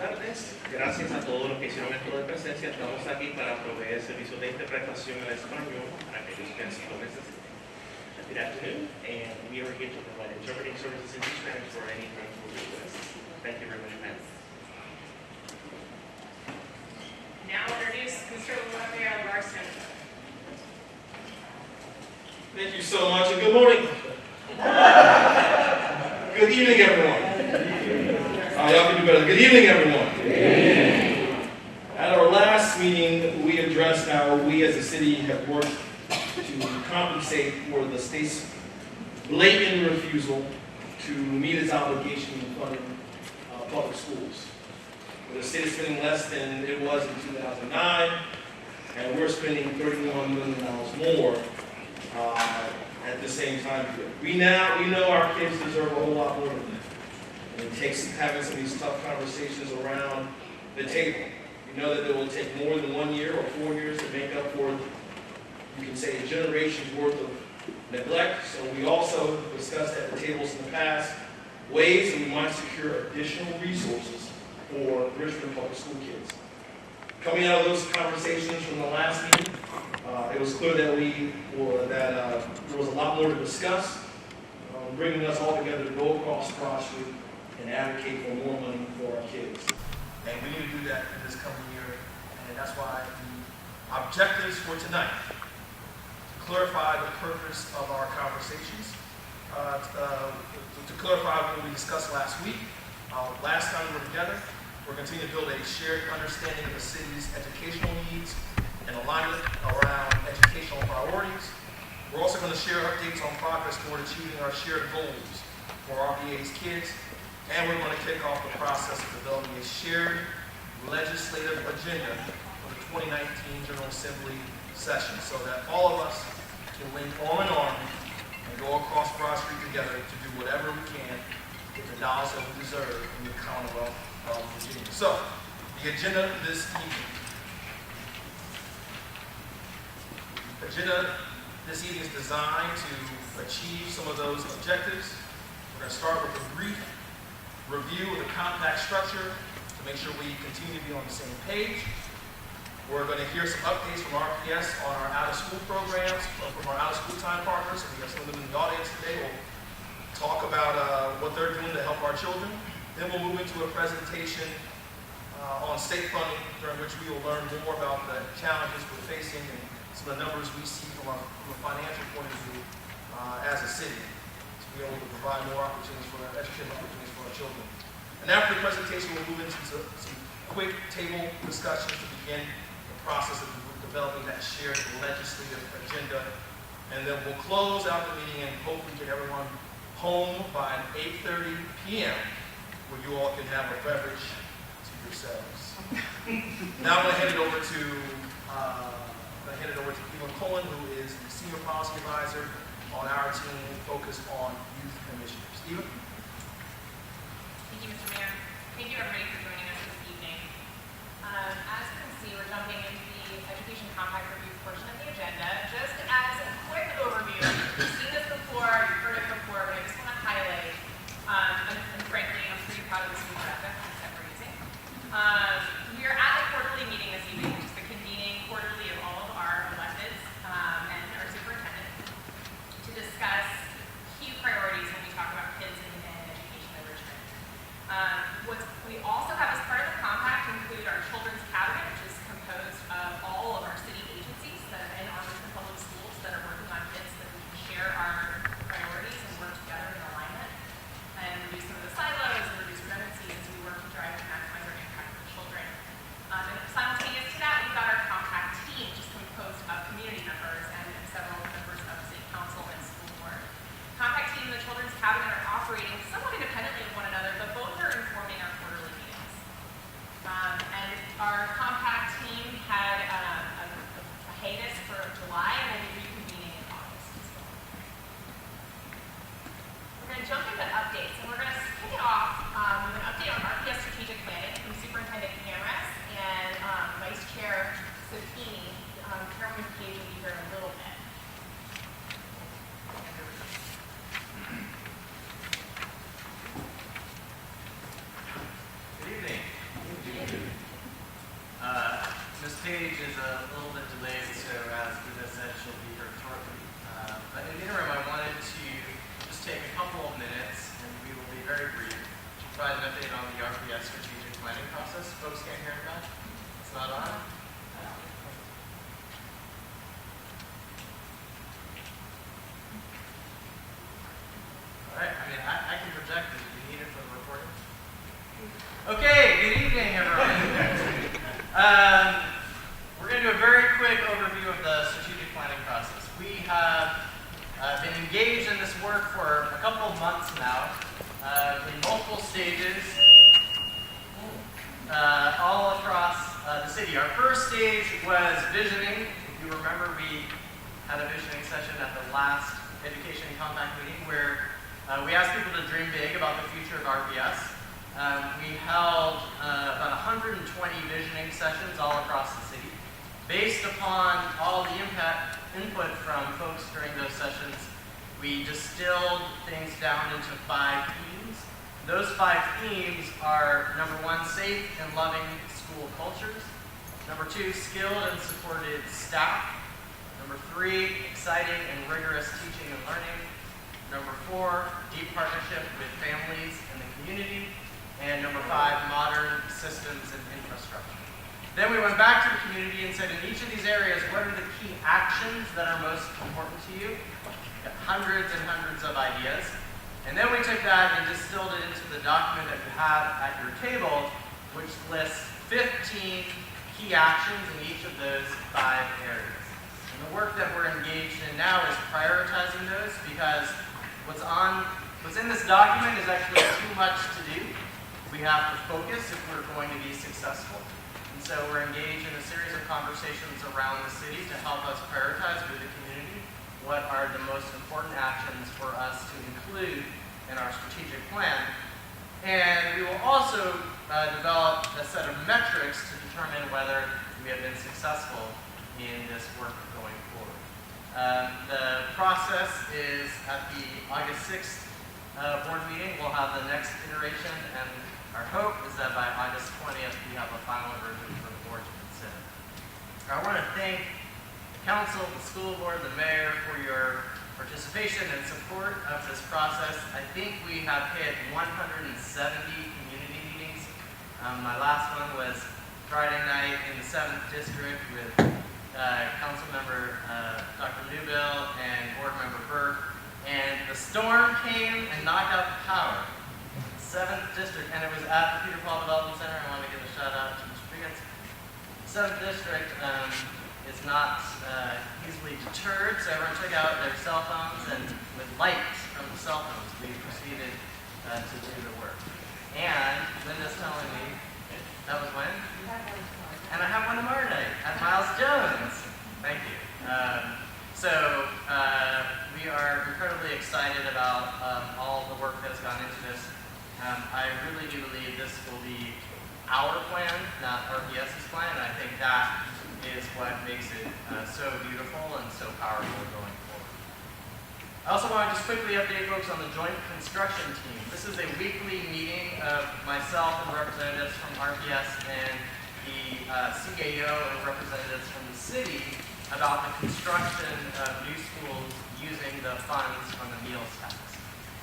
tardes. Gracias a todos los que hicieron esto de presencia. Estamos aquí para proveer servicios de interpretación al español para aquellos que así lo necesiten. Good afternoon, and we are here to provide interpreting services into Spanish for any transfer requests. Thank you very much, ma'am. Now introduce Mr. Rafael Larson. Thank you so much, and good morning. Good evening, everyone. Y'all can do better. Good evening, everyone. At our last meeting, we addressed how we as a city have worked to compensate for the state's blatant refusal to meet its obligation in funding public schools. The state is spending less than it was in 2009, and we're spending $31 million more at the same time period. We know our kids deserve a whole lot more than that. And it takes having some of these tough conversations around the table. We know that it will take more than 1 year or 4 years to make up for, you can say, a generation's worth of neglect. So we also discussed at the tables in the past ways that we might secure additional resources for Richmond Public School kids. Coming out of those conversations from the last meeting, it was clear that there was a lot more to discuss, bringing us all together to go across Broad Street and advocate for more money for our kids. And we need to do that in this coming year, and that's why the objectives for tonight, to clarify the purpose of our conversations, to clarify what we discussed last week. Last time we were together, we're continuing to build a shared understanding of the city's educational needs and alignment around educational priorities. We're also going to share updates on progress toward achieving our shared goals for RPA's kids, and we're going to kick off the process of developing a shared legislative agenda for the 2019 General Assembly session so that all of us can link arm in arm and go across Broad Street together to do whatever we can with the dollars that we deserve in the Commonwealth of Virginia. So, the agenda this evening. Is designed to achieve some of those objectives. We're going to start with a brief review of the compact structure to make sure we continue to be on the same page. We're going to hear some updates from RPS on our out-of-school programs, from our out-of-school time partners, and we have some of them in the audience today. We'll talk about what they're doing to help our children. Then we'll move into a presentation on state funding, during which we will learn more about the challenges we're facing and some of the numbers we see from a financial point of view as a city, to be able to provide more opportunities for educational opportunities for our children. And after the presentation, we'll move into some quick table discussions to begin the process of developing that shared legislative agenda. And then we'll close out the meeting and hopefully get everyone home by 8:30 p.m. where you all can have a beverage to yourselves. Now I'm going to hand it over to Evelyn Cohen, who is the Senior Policy Advisor on our team focused on youth initiatives. Eva? Thank you, Mr. Mayor. Thank you, everybody, for joining us this evening. As you can see, we're jumping into the Education Compact Review portion of the agenda. Just as a quick overview, you've seen this before, you've heard it before, but I just want to highlight, and frankly, I'm pretty proud of this new graphic, except for using. We are at the quarterly meeting this evening, which is the convening quarterly of all of our electeds and our superintendent to discuss key priorities when we talk about kids and education in Richmond. What we also have as part of the compact include our children's cabinet, which is composed of all of our city agencies and our Richmond Public Schools that are working on kids so that we can share our priorities and work together in alignment and reduce some of the silos and reduce redundancies as we work to drive and maximize our impact for children. is a little bit delayed, so as Luna said, she'll be here shortly. But in the interim, I wanted to just take a couple of minutes, and we will be very brief, to provide an update on the RPS strategic planning process. Folks can't hear that? It's not on? All right, I mean, I can project it if you need it for the recording. Okay, good evening, everyone. We're going to do a very quick overview of the strategic planning process. We have been engaged in this work for a couple of months now, in multiple stages, all across the city. Our first stage was visioning. If you remember, we had a visioning session at the last Education Compact meeting where we asked people to dream big about the future of RPS. We held about 120 visioning sessions all across the city. Based upon all the input from folks during those sessions, we distilled things down into 5 themes. Those 5 themes are, number 1, safe and loving school cultures. Number 2, skilled and supported staff. Number 3, exciting and rigorous teaching and learning. Number 4, deep partnership with families and the community. And number 5, modern systems and infrastructure. Then we went back to the community and said, in each of these areas, what are the key actions that are most important to you? Got hundreds and hundreds of ideas. And then we took that and distilled it into the document that you have at your table, which lists 15 key actions in each of those 5 areas. And the work that we're engaged in now is prioritizing those, because what's in this document is actually too much to do. We have to focus if we're going to be successful. And so we're engaged in a series of conversations around the city to help us prioritize with the community what are the most important actions for us to include in our strategic plan. And we will also develop a set of metrics to determine whether we have been successful in this work going forward. The process is at the August 6th board meeting. We'll have the next iteration, and our hope is that by August 20th, we have a final version for the board to consider. I want to thank the council, the school board, the mayor for your participation and support of this process. I think we have hit 170 community meetings. My last one was Friday night in the 7th district with council member Dr. Newbill and board member Burke. And the storm came and knocked out the power. 7th district, and it was at the Peter Paul Development Center. I want to give a shout out to Mr. Figgins. 7th district is not easily deterred, so everyone took out their cell phones, and with lights from the cell phones, we proceeded to do the work. And Linda's telling me, that was when? And I have one tomorrow night at Miles Jones. Thank you. We are incredibly excited about all the work that has gone into this. I really do believe this will be our plan, not RPS's plan, and I think that is what makes it so beautiful and so powerful going forward. I also want to just quickly update folks on the joint construction team. This is a weekly meeting of myself and representatives from RPS and the CAO and representatives from the city about the construction of new schools using the funds from the meals tax.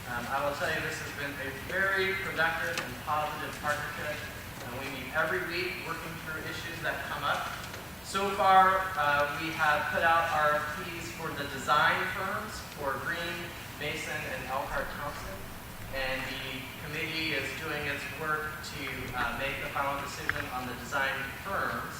I will tell you this has been a very productive and positive partnership. We meet every week working through issues that come up. So far, we have put out RFPs for the design firms for Green, Mason, and Elkhart Thompson. And the committee is doing its work to make the final decision on the design firms.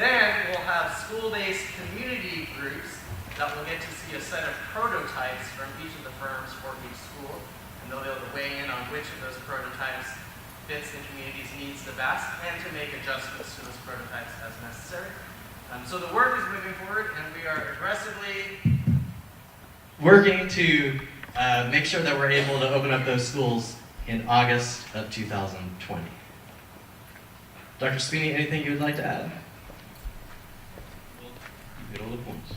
Then we'll have school-based community groups that will get to see a set of prototypes from each of the firms for each school, and they'll be able to weigh in on which of those prototypes fits the community's needs the best, and to make adjustments to those prototypes as necessary. So the work is moving forward, and we are aggressively working to make sure that we're able to open up those schools in August of 2020. Dr. Sweeney, anything you would like to add? Get all the points.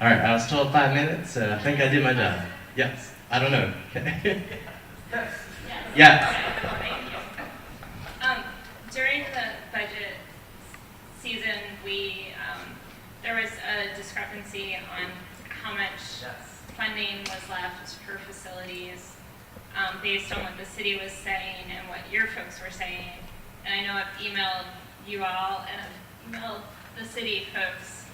All right, I was told 5 minutes, so I think I did my job. Yes, I don't know. Yes. Yes. Thank you. During the budget season, there was a discrepancy on how much Yes. funding was left for facilities based on what the city was saying and what your folks were saying. And I know I've emailed you all and I've emailed the city folks.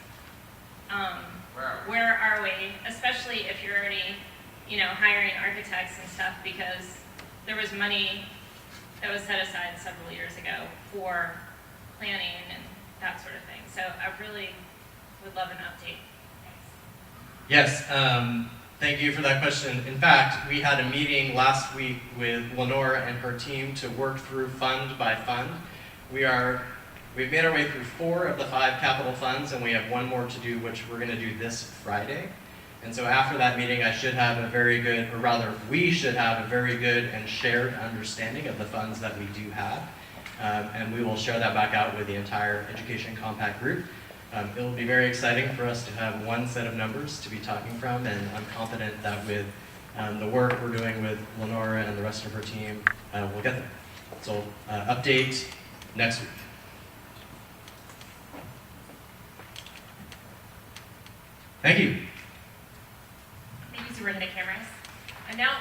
Where are we? Especially if you're already, hiring architects and stuff, because there was money that was set aside several years ago for planning and that sort of thing. So I really would love an update. Thanks. Yes, thank you for that question. In fact, we had a meeting last week with Lenora and her team to work through fund by fund. We've made our way through 4 of the 5 capital funds, and we have 1 more to do, which we're going to do this Friday. And so after that meeting, we should have a very good and shared understanding of the funds that we do have. And we will share that back out with the entire Education Compact group. It'll be very exciting for us to have one set of numbers to be talking from, and I'm confident that with the work we're doing with Lenora and the rest of her team, we'll get there. So update next week. Thank you. Thank you, Superintendent Cameras. And now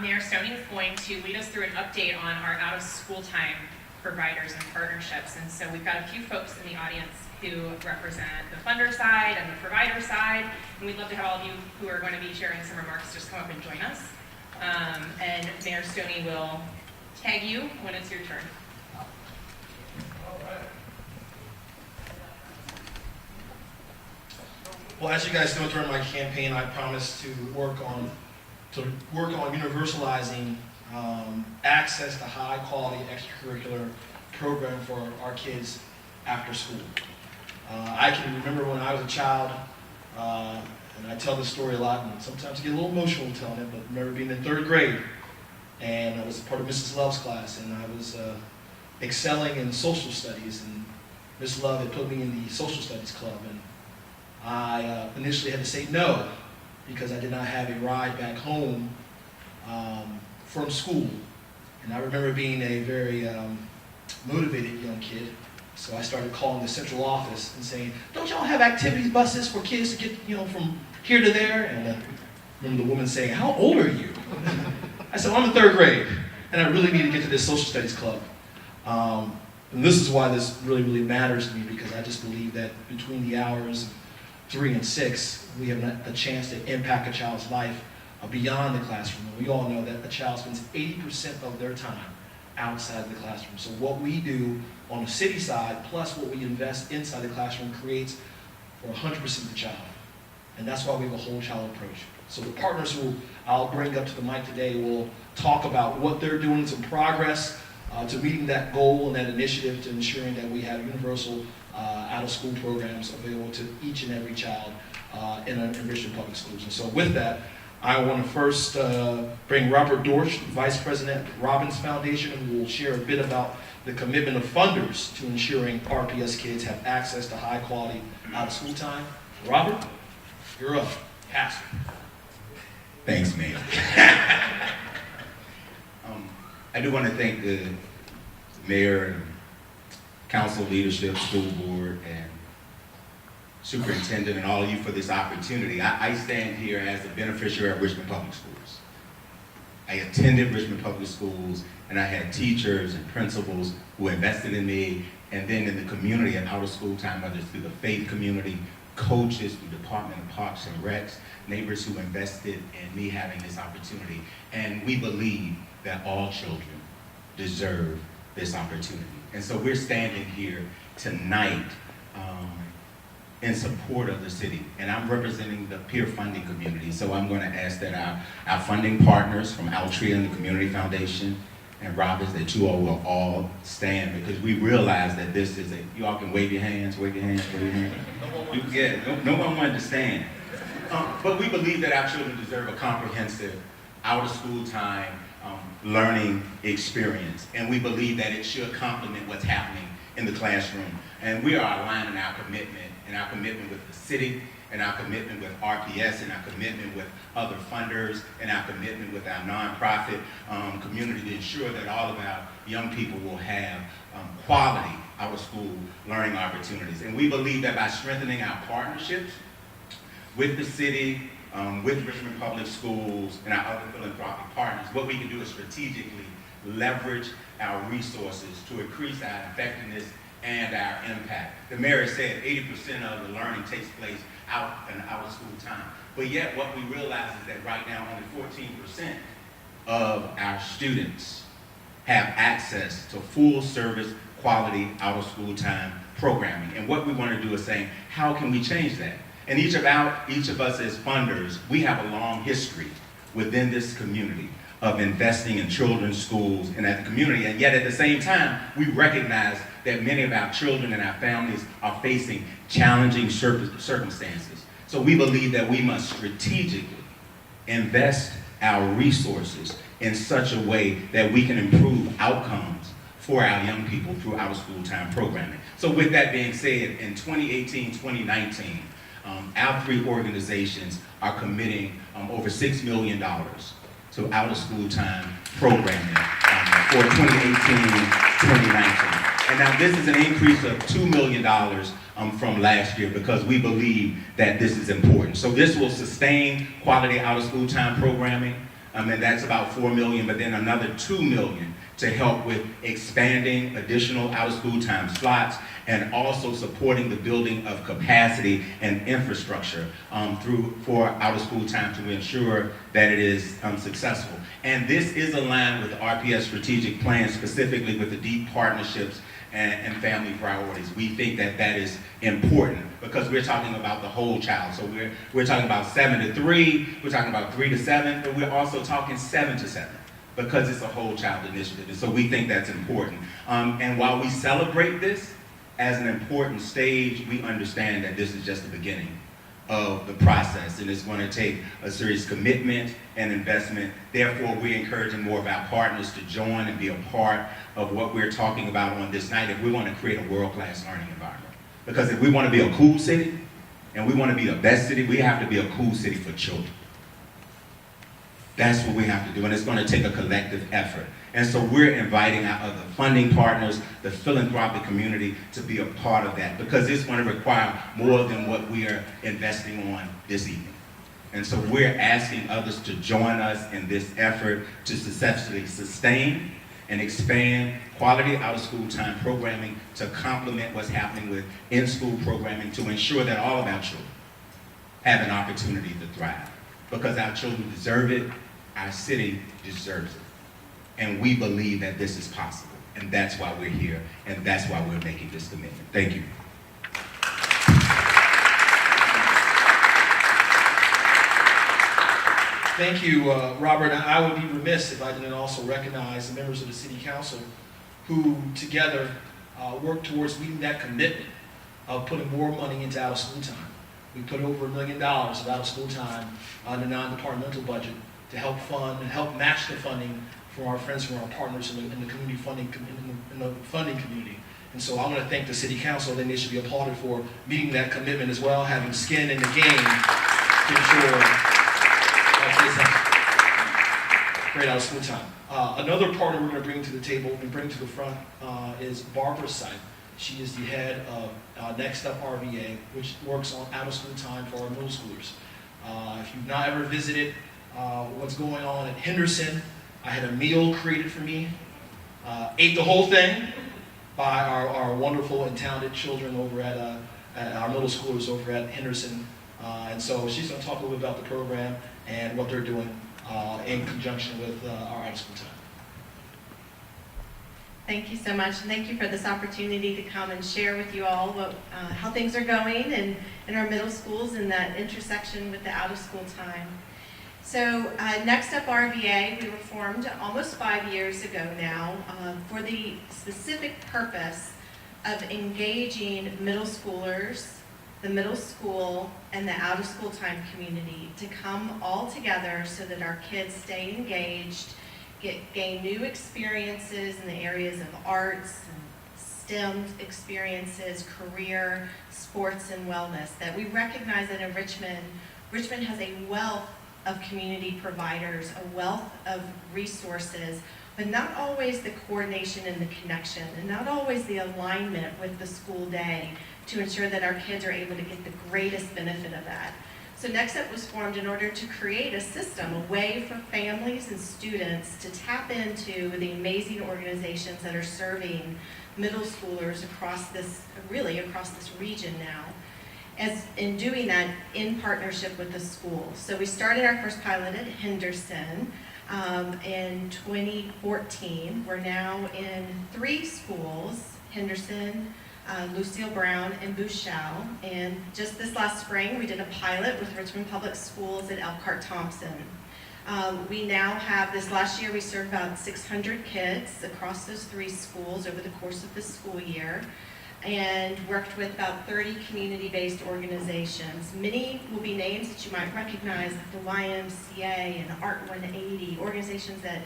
Mayor Stoney is going to lead us through an update on our out-of-school time providers and partnerships. And so we've got a few folks in the audience who represent the funder side and the provider side. And we'd love to have all of you who are going to be sharing some remarks just come up and join us. And Mayor Stoney will tag you when it's your turn. Well, as you guys know, during my campaign, I promised to work on universalizing access to high-quality extracurricular program for our kids after school. I can remember when I was a child, and I tell this story a lot, and sometimes I get a little emotional telling it, but I remember being in 3rd grade, and I was part of Mrs. Love's class, and I was excelling in social studies, and Ms. Love had put me in the social studies club, and I initially had to say no because I did not have a ride back home from school. And I remember being a very motivated young kid, so I started calling the central office and saying, "Don't y'all have activities buses for kids to get from here to there?" And I remember the woman saying, "How old are you?" I said, "Well, I'm in 3rd grade, and I really need to get to this social studies club." And this is why this really, really matters to me, because I just believe that between the hours of 3 and 6, we have a chance to impact a child's life beyond the classroom. And we all know that a child spends 80% of their time outside the classroom. So what we do on the city side, plus what we invest inside the classroom, creates for 100% of the child. And that's why we have a whole child approach. So the partners who I'll bring up to the mic today will talk about what they're doing, some progress to meeting that goal and that initiative to ensuring that we have universal out-of-school programs available to each and every child in Richmond Public Schools. And so with that, I want to first bring Robert Dorsch, Vice President at Robbins Foundation, who will share a bit about the commitment of funders to ensuring RPS kids have access to high-quality out-of-school time. Robert, you're up. Pass. Thanks, Mayor. I do want to thank the mayor and council leadership, school board, and superintendent, and all of you for this opportunity. I stand here as a beneficiary of Richmond Public Schools. I attended Richmond Public Schools, and I had teachers and principals who invested in me, and then in the community at out of school time, whether it's through the faith community, coaches, through Department of Parks and Recs, neighbors who invested in me having this opportunity. And we believe that all children deserve this opportunity. And so we're standing here tonight in support of the city. And I'm representing the peer funding community. So I'm going to ask that our funding partners from Altria and the Community Foundation and Robbins, that you all will all stand, because we realize that this is you all can wave your hands, wave your hands, wave your hands. No one wanted to stand. But we believe that our children deserve a comprehensive out-of-school time learning experience. And we believe that it should complement what's happening in the classroom. And we are aligning our commitment with the city and our commitment with RPS and our commitment with other funders and our commitment with our nonprofit community to ensure that all of our young people will have quality out-of-school learning opportunities. And we believe that by strengthening our partnerships with the city, with Richmond Public Schools and our other philanthropic partners, what we can do is strategically leverage our resources to increase our effectiveness and our impact. The mayor said 80% of the learning takes place out of school time. But yet what we realize is that right now only 14% of our students have access to full service quality out of school time programming. And what we want to do is saying, how can we change that? And each of us as funders, we have a long history within this community of investing in children's schools and at the community, and yet at the same time, we recognize that many of our children and our families are facing challenging circumstances. So we believe that we must strategically invest our resources in such a way that we can improve outcomes for our young people through out-of-school time programming. So with that being said, in 2018-2019, our three organizations are committing over $6 million to out-of-school time programming for 2018-2019. And now this is an increase of $2 million from last year because we believe that this is important. So this will sustain quality out-of-school time programming, and that's about $4 million, but then another $2 million to help with expanding additional out-of-school time slots and also supporting the building of capacity and infrastructure for out-of-school time to ensure that it is successful. And this is aligned with the RPS strategic plan, specifically with the deep partnerships and family priorities. We think that that is important because we're talking about the whole child. So we're talking about 7 to 3, we're talking about 3 to 7, but we're also talking 7 to 7 because it's a whole child initiative. And so we think that's important. And while we celebrate this as an important stage, we understand that this is just the beginning of the process, and it's going to take a serious commitment and investment. Therefore, we're encouraging more of our partners to join and be a part of what we're talking about on this night if we want to create a world-class learning environment. Because if we want to be a cool city, and we want to be the best city, we have to be a cool city for children. That's what we have to do, and it's going to take a collective effort. And so we're inviting our other funding partners, the philanthropic community, to be a part of that because it's going to require more than what we are investing on this evening. And so we're asking others to join us in this effort to successfully sustain and expand quality out-of-school time programming to complement what's happening with in-school programming to ensure that all of our children have an opportunity to thrive. Because our children deserve it, our city deserves it. And we believe that this is possible. And that's why we're here, and that's why we're making this commitment. Thank you. Thank you, Robert. I would be remiss if I didn't also recognize the members of the City Council who together work towards meeting that commitment of putting more money into out-of-school time. We put over $1 million of out-of-school time on the non-departmental budget to help fund and help match the funding for our friends, from our partners in the community funding community. And so I want to thank the City Council. They should be applauded for meeting that commitment as well, having skin in the game to ensure our kids have great out-of-school time. Another partner we're going to bring to the table and bring to the front is Barbara Sipe. She is the head of Next Up RVA, which works on out-of-school time for our middle schoolers. If you've not ever visited what's going on at Henderson, I had a meal created for me, ate the whole thing by our wonderful and talented children over at our middle schoolers over at Henderson. And so she's going to talk a little bit about the program and what they're doing in conjunction with our out-of-school time. Thank you so much, and thank you for this opportunity to come and share with you all how things are going in our middle schools and that intersection with the out-of-school time. So Next Up RVA, we were formed almost 5 years ago now for the specific purpose of engaging middle schoolers, the middle school, and the out-of-school time community to come all together so that our kids stay engaged, gain new experiences in the areas of arts and STEM experiences, career, sports, and wellness. That we recognize that in Richmond, Richmond has a wealth of community providers, a wealth of resources, but not always the coordination and the connection, and not always the alignment with the school day to ensure that our kids are able to get the greatest benefit of that. So Next Up was formed in order to create a system, a way for families and students to tap into the amazing organizations that are serving middle schoolers across this region now. As in doing that in partnership with the school. So we started our first pilot at Henderson in 2014. We're now in 3 schools, Henderson, Lucille Brown, and Bouchelle. And just this last spring, we did a pilot with Richmond Public Schools at Elkhart Thompson. We now have, this last year, we served about 600 kids across those 3 schools over the course of the school year, and worked with about 30 community-based organizations. Many will be names that you might recognize, like the YMCA and Art 180, organizations that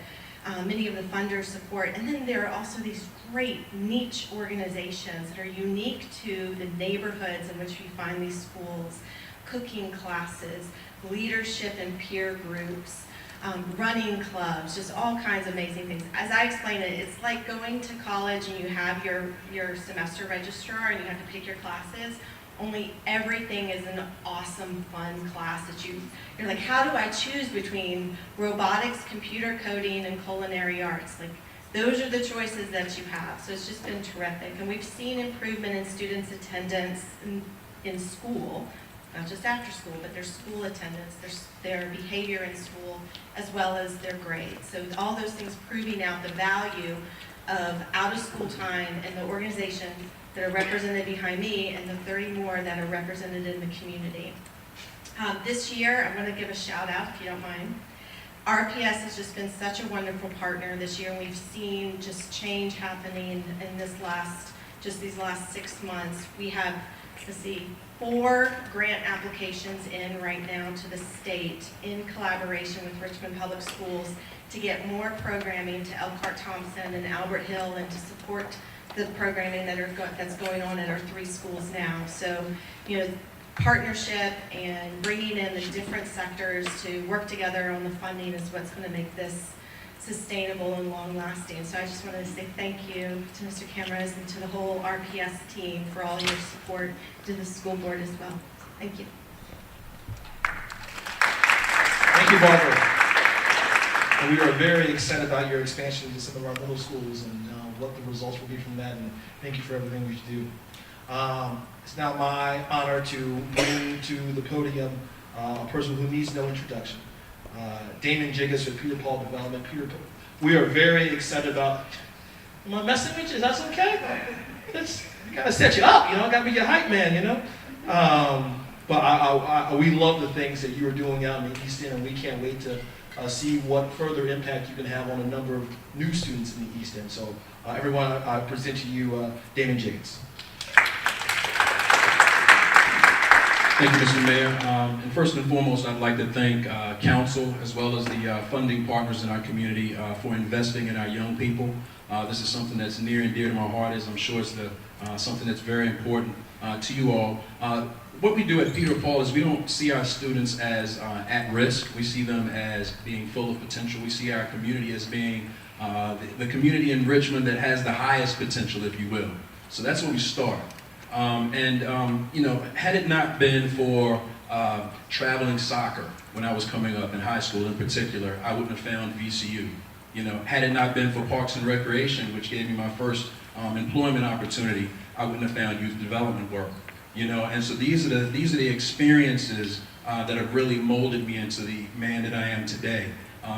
many of the funders support. And then there are also these great niche organizations that are unique to the neighborhoods in which we find these schools, cooking classes, leadership and peer groups, running clubs, just all kinds of amazing things. As I explain it, it's like going to college and you have your semester registrar and you have to pick your classes, only everything is an awesome, fun class that you're like, how do I choose between robotics, computer coding, and culinary arts? Like, those are the choices that you have. So it's just been terrific. And we've seen improvement in students' attendance in school, not just after school, but their school attendance, their behavior in school, as well as their grades. So all those things proving out the value of out-of-school time and the organizations that are represented behind me and the 30 more that are represented in the community. This year, I'm going to give a shout out, if you don't mind. RPS has just been such a wonderful partner this year, and we've seen just change happening in these last 6 months. We have, 4 grant applications in right now to the state in collaboration with Richmond Public Schools to get more programming to Elkhart Thompson and Albert Hill and to support the programming that's going on at our 3 schools now. So, partnership and bringing in the different sectors to work together on the funding is what's going to make this sustainable and long-lasting. So I just wanted to say thank you to Mr. Cameras and to the whole RPS team for all your support, to the school board as well. Thank you. Thank you, Barbara. And we are very excited about your expansion to some of our middle schools and what the results will be from that, and thank you for everything we do. It's now my honor to bring to the podium a person who needs no introduction. Damon Jiggis with Peter Paul Development. We are very excited about. Am I messing with you? Is that okay? I gotta set you up, I gotta be your hype man, But we love the things that you are doing out in the East End, and we can't wait to see what further impact you can have on a number of new students in the East End. So, everyone, I present to you Damon Jiggins. Thank you, Mr. Mayor. And first and foremost, I'd like to thank council as well as the funding partners in our community for investing in our young people. This is something that's near and dear to my heart, as I'm sure it's something that's very important to you all. What we do at Peter Paul is we don't see our students as at risk. We see them as being full of potential. We see our community as being the community in Richmond that has the highest potential, if you will. So that's where we start. Had it not been for traveling soccer when I was coming up in high school in particular, I wouldn't have found VCU. Had it not been for Parks and Recreation, which gave me my first employment opportunity, I wouldn't have found youth development work. And so these are the experiences that have really molded me into the man that I am today.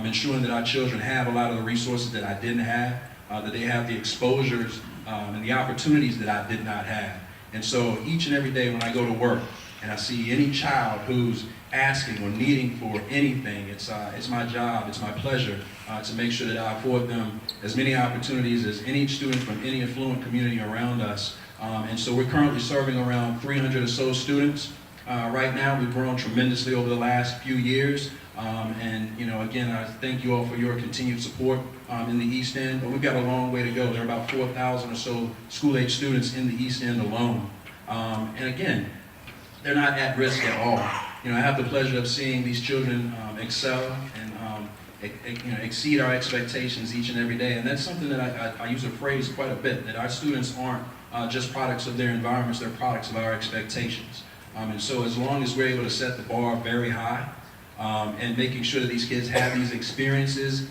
Ensuring that our children have a lot of the resources that I didn't have, that they have the exposures and the opportunities that I did not have. And so each and every day when I go to work and I see any child who's asking or needing for anything, it's my job, it's my pleasure to make sure that I afford them as many opportunities as any student from any affluent community around us. And so we're currently serving around 300 or so students. Right now, we've grown tremendously over the last few years. And, again, I thank you all for your continued support in the East End, but we've got a long way to go. There are about 4,000 or so school-age students in the East End alone. And again, they're not at risk at all. I have the pleasure of seeing these children excel and exceed our expectations each and every day. And that's something that I use a phrase quite a bit, that our students aren't just products of their environments, they're products of our expectations. And so as long as we're able to set the bar very high and making sure that these kids have these experiences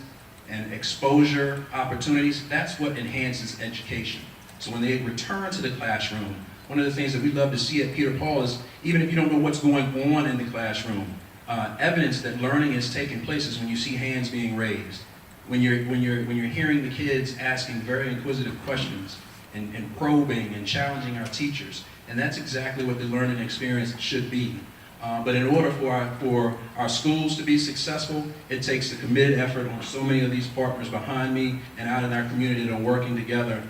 and exposure opportunities, that's what enhances education. So when they return to the classroom, one of the things that we love to see at Peter Paul is, even if you don't know what's going on in the classroom, evidence that learning is taking place is when you see hands being raised, when you're hearing the kids asking very inquisitive questions and probing and challenging our teachers, and that's exactly what the learning experience should be. But in order for our schools to be successful, it takes a committed effort on so many of these partners behind me and out in our community that are working together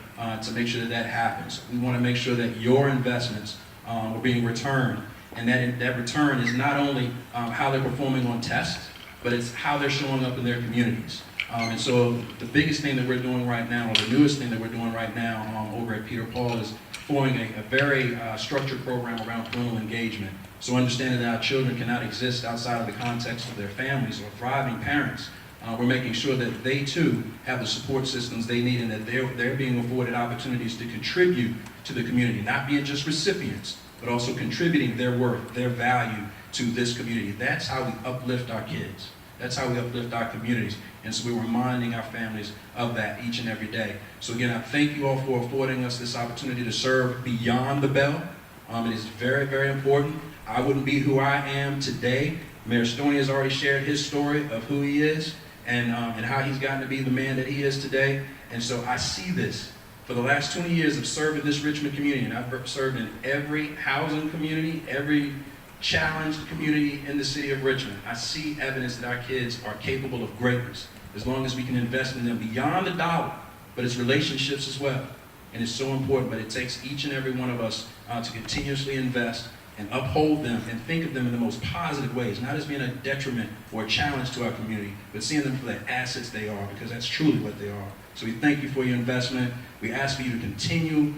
to make sure that happens. We want to make sure that your investments are being returned, and that return is not only how they're performing on tests, but it's how they're showing up in their communities. And so the biggest thing that we're doing right now, or the newest thing that we're doing right now over at Peter Paul, is forming a very structured program around parental engagement. So understanding that our children cannot exist outside of the context of their families or thriving parents, we're making sure that they too have the support systems they need, and that they're being afforded opportunities to contribute to the community, not being just recipients, but also contributing their worth, their value to this community. That's how we uplift our kids. That's how we uplift our communities. And so we're reminding our families of that each and every day. So again, I thank you all for affording us this opportunity to serve beyond the bell. It is very, very important. I wouldn't be who I am today. Mayor Stoney has already shared his story of who he is and how he's gotten to be the man that he is today. And so I see this. For the last 20 years of serving this Richmond community, and I've served in every housing community, every challenged community in the city of Richmond, I see evidence that our kids are capable of greatness as long as we can invest in them beyond the dollar, but it's relationships as well. And it's so important, but it takes each and every one of us to continuously invest and uphold them and think of them in the most positive ways, not as being a detriment or a challenge to our community, but seeing them for the assets they are, because that's truly what they are. So we thank you for your investment. We ask for you to continue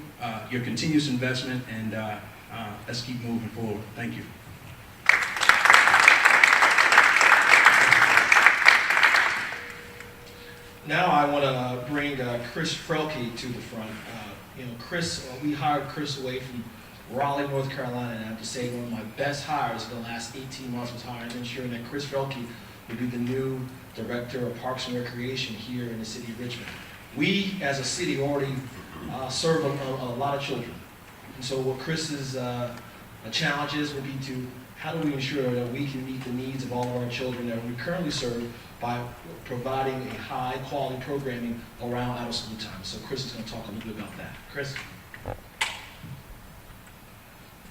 your continuous investment, and let's keep moving forward. Thank you. Now I want to bring Chris Frelke to the front. Chris, we hired Chris away from Raleigh, North Carolina, and I have to say one of my best hires in the last 18 months was hiring and ensuring that Chris Frelke would be the new Director of Parks and Recreation here in the city of Richmond. We, as a city, already serve a lot of children. And so what Chris's challenges will be to how do we ensure that we can meet the needs of all of our children that we currently serve by providing a high quality programming around out of school time. So Chris is going to talk a little bit about that. Chris?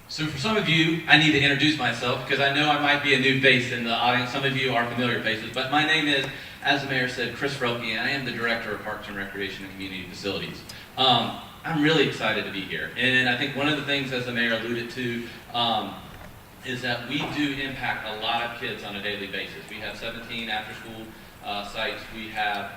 So for some of you, I need to introduce myself because I know I might be a new face in the audience. Some of you are familiar faces, but my name is, as the mayor said, Chris Frelke, and I am the Director of Parks and Recreation and Community Facilities. I'm really excited to be here, and I think one of the things, as the mayor alluded to, is that we do impact a lot of kids on a daily basis. We have 17 after-school sites. We have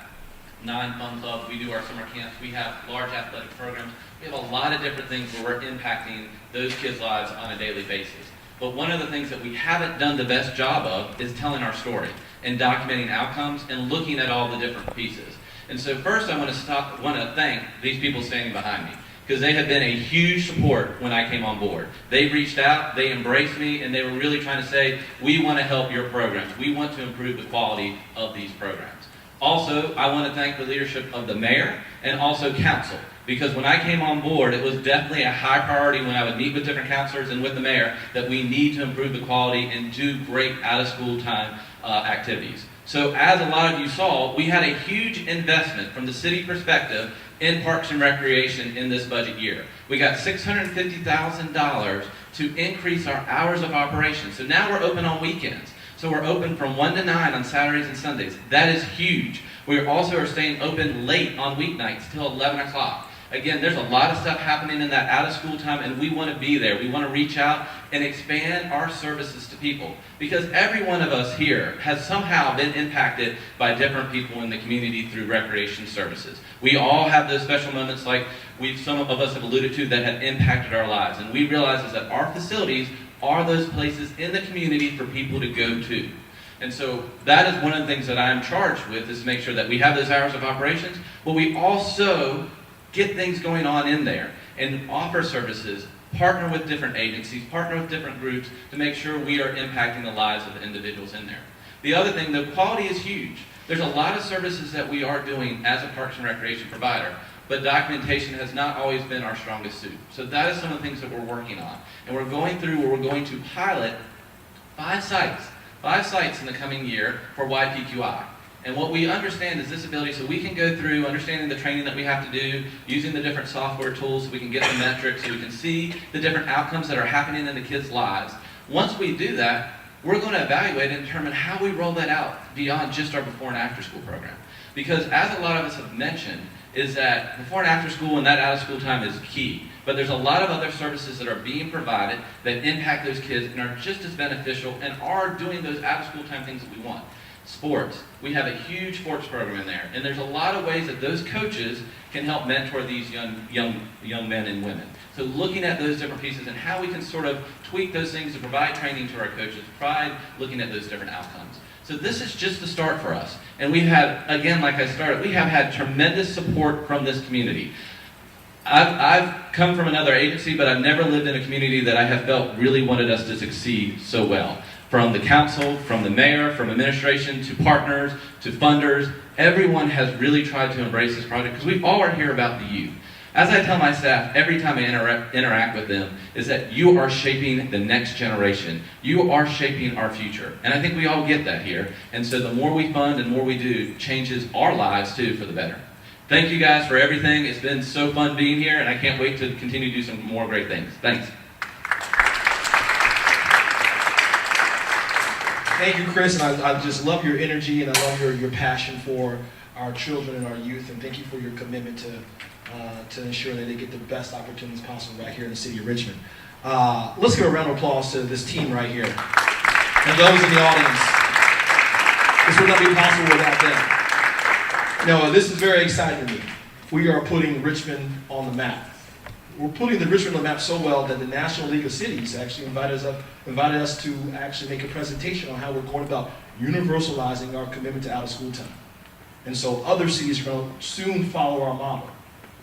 9 fun clubs. We do our summer camps. We have large athletic programs. We have a lot of different things where we're impacting those kids' lives on a daily basis. But one of the things that we haven't done the best job of is telling our story and documenting outcomes and looking at all the different pieces. And so first I want to thank these people standing behind me, because they have been a huge support when I came on board. They reached out, they embraced me, and they were really trying to say, we want to help your programs. We want to improve the quality of these programs. Also, I want to thank the leadership of the mayor and also council, because when I came on board, it was definitely a high priority when I would meet with different counselors and with the mayor that we need to improve the quality and do great out-of-school time activities. So as a lot of you saw, we had a huge investment from the city perspective in Parks and Recreation in this budget year. We got $650,000 to increase our hours of operation. So now we're open on weekends. So we're open from 1 to 9 on Saturdays and Sundays. That is huge. We also are staying open late on weeknights till 11 o'clock. Again, there's a lot of stuff happening in that out of school time, and we want to be there. We want to reach out and expand our services to people, because every one of us here has somehow been impacted by different people in the community through recreation services. We all have those special moments like some of us have alluded to that have impacted our lives, and we realize is that our facilities are those places in the community for people to go to. And so that is one of the things that I'm charged with, is to make sure that we have those hours of operations, but we also get things going on in there and offer services, partner with different agencies, partner with different groups to make sure we are impacting the lives of the individuals in there. The other thing, the quality is huge. There's a lot of services that we are doing as a Parks and Recreation provider, but documentation has not always been our strongest suit. So that is some of the things that we're working on. And we're going through where we're going to pilot 5 sites in the coming year for YPQI. And what we understand is this ability, so we can go through understanding the training that we have to do, using the different software tools so we can get the metrics, so we can see the different outcomes that are happening in the kids' lives. Once we do that, we're going to evaluate and determine how we roll that out beyond just our before and after school program. Because as a lot of us have mentioned, is that before and after school and that out of school time is key. But there's a lot of other services that are being provided that impact those kids and are just as beneficial and are doing those out of school time things that we want. Sports. We have a huge sports program in there, and there's a lot of ways that those coaches can help mentor these young men and women. So looking at those different pieces and how we can sort of tweak those things to provide training to our coaches, looking at those different outcomes. So this is just the start for us. And we've had, again, like I started, we have had tremendous support from this community. I've come from another agency, but I've never lived in a community that I have felt really wanted us to succeed so well. From the council, from the mayor, from administration, to partners, to funders, everyone has really tried to embrace this project because we all are here about the youth. As I tell my staff every time I interact with them, is that you are shaping the next generation. You are shaping our future. And I think we all get that here. And so the more we fund and more we do, changes our lives too for the better. Thank you guys for everything. It's been so fun being here, and I can't wait to continue to do some more great things. Thanks. Thank you, Chris, and I just love your energy and I love your passion for our children and our youth, and thank you for your commitment to ensure that they get the best opportunities possible right here in the city of Richmond. Let's give a round of applause to this team right here and those in the audience. This would not be possible without them. No, this is very exciting to me. We are putting Richmond on the map. We're putting the Richmond on the map so well that the National League of Cities actually invited us to actually make a presentation on how we're going about universalizing our commitment to out-of-school time. And so other cities are going to soon follow our model.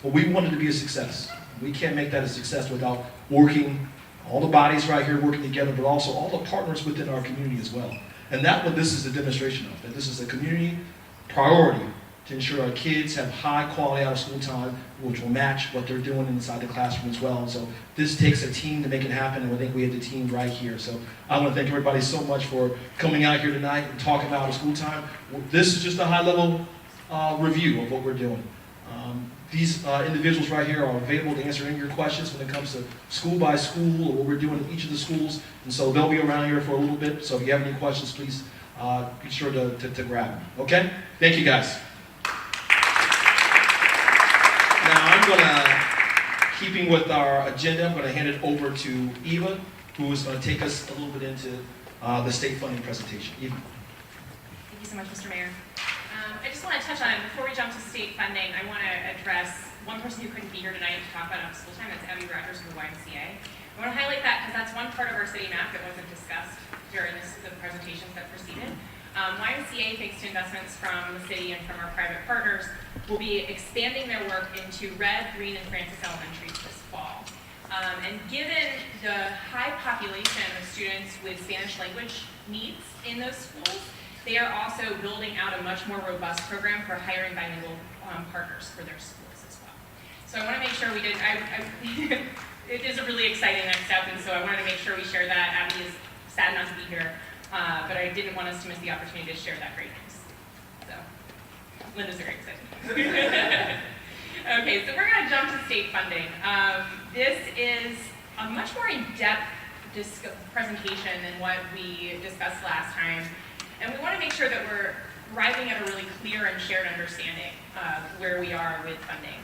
But we want it to be a success. We can't make that a success without working, all the bodies right here working together, but also all the partners within our community as well. And that's what this is a demonstration of, that this is a community priority to ensure our kids have high quality out of school time, which will match what they're doing inside the classroom as well. And so this takes a team to make it happen, and I think we have the team right here. So I want to thank everybody so much for coming out here tonight and talking about out of school time. This is just a high level review of what we're doing. These individuals right here are available to answer any of your questions when it comes to school by school or what we're doing in each of the schools. And so they'll be around here for a little bit. So if you have any questions, please be sure to grab them. Okay? Thank you, guys. Now I'm going to, keeping with our agenda, I'm going to hand it over to Eva, who is going to take us a little bit into the state funding presentation. Eva. Thank you so much, Mr. Mayor. I just want to touch on, before we jump to state funding, I want to address one person who couldn't be here tonight to talk about out of school time. That's Abby Rogers from the YMCA. I want to highlight that because that's one part of our city map that wasn't discussed during the presentations that preceded. YMCA, thanks to investments from the city and from our private partners, will be expanding their work into Red, Green, and Francis Elementaries this fall. And given the high population of students with Spanish language needs in those schools, they are also building out a much more robust program for hiring bilingual partners for their schools as well. So I want to make sure we did, it is a really exciting next step, and so I wanted to make sure we share that. Abby is sad not to be here, but I didn't want us to miss the opportunity to share that great news. So, Linda's very excited. Okay, so we're going to jump to state funding. This is a much more in-depth presentation than what we discussed last time. And we want to make sure that we're arriving at a really clear and shared understanding of where we are with funding.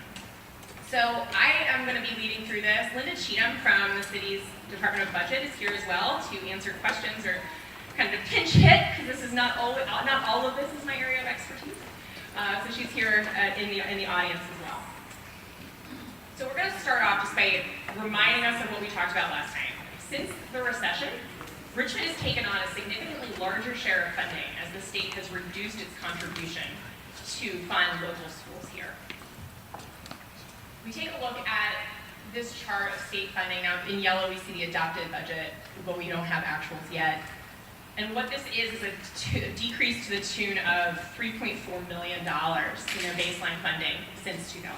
So I am going to be leading through this. Linda Cheatham from the city's Department of Budget is here as well to answer questions or kind of pinch hit, because this is not all of this is my area of expertise. So she's here in the audience as well. So we're going to start off just by reminding us of what we talked about last time. Since the recession, Richmond has taken on a significantly larger share of funding as the state has reduced its contribution to fund local schools here. We take a look at this chart of state funding. Now in yellow we see the adopted budget, but we don't have actuals yet. And what this is a decrease to the tune of $3.4 million in their baseline funding since 2009.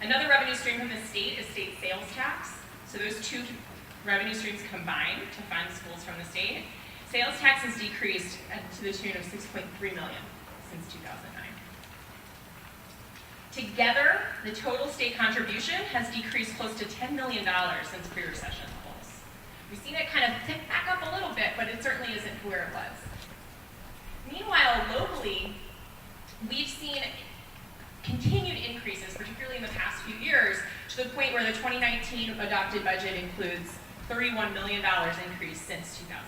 Another revenue stream from the state is state sales tax. So those two revenue streams combine to fund schools from the state. Sales tax has decreased to the tune of $6.3 million since 2009. Together, the total state contribution has decreased close to $10 million since pre-recession levels. We've seen it kind of tick back up a little bit, but it certainly isn't where it was. Meanwhile, locally, we've seen continued increases, particularly in the past few years, to the point where the 2019 adopted budget includes $31 million increase since 2009.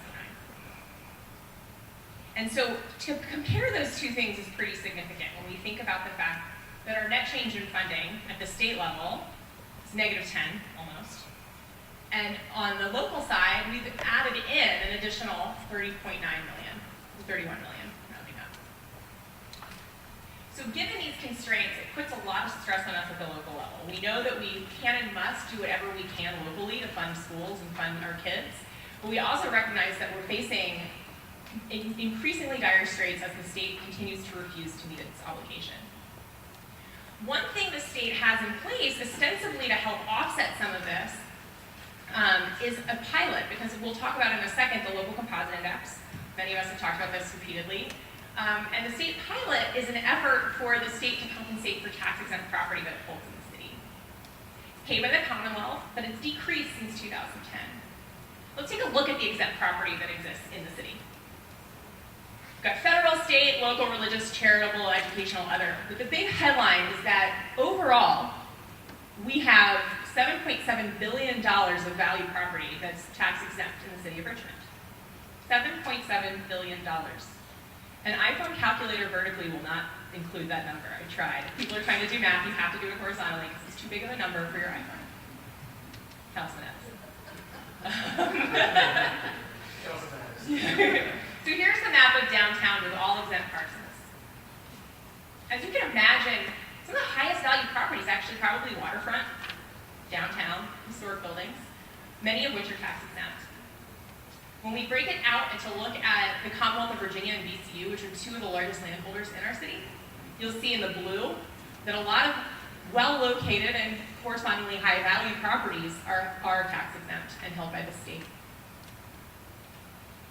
And so to compare those two things is pretty significant when we think about the fact that our net change in funding at the state level is -10 almost. And on the local side, we've added in an additional $30.9 million, $31 million, rounding up. So given these constraints, it puts a lot of stress on us at the local level. We know that we can and must do whatever we can locally to fund schools and fund our kids, but we also recognize that we're facing increasingly dire straits as the state continues to refuse to meet its obligation. One thing the state has in place, ostensibly to help offset some of this, is a pilot, because we'll talk about in a second the local composite index. Many of us have talked about this repeatedly. And the state pilot is an effort for the state to compensate for tax-exempt property that it holds in the city. It's paid by the Commonwealth, but it's decreased since 2010. Let's take a look at the exempt property that exists in the city. We've got federal, state, local, religious, charitable, educational, other. But the big headline is that overall, we have $7.7 billion of value property that's tax exempt in the city of Richmond. $7.7 billion. An iPhone calculator vertically will not include that number. I tried. If people are trying to do math, you have to do it horizontally because it's too big of a number for your iPhone. So here's the map of downtown with all exempt parcels. As you can imagine, some of the highest value properties actually probably waterfront, downtown, historic buildings, many of which are tax exempt. When we break it out and to look at the Commonwealth of Virginia and VCU, which are two of the largest landholders in our city, you'll see in the blue that a lot of well-located and correspondingly high-value properties are tax exempt and held by the state.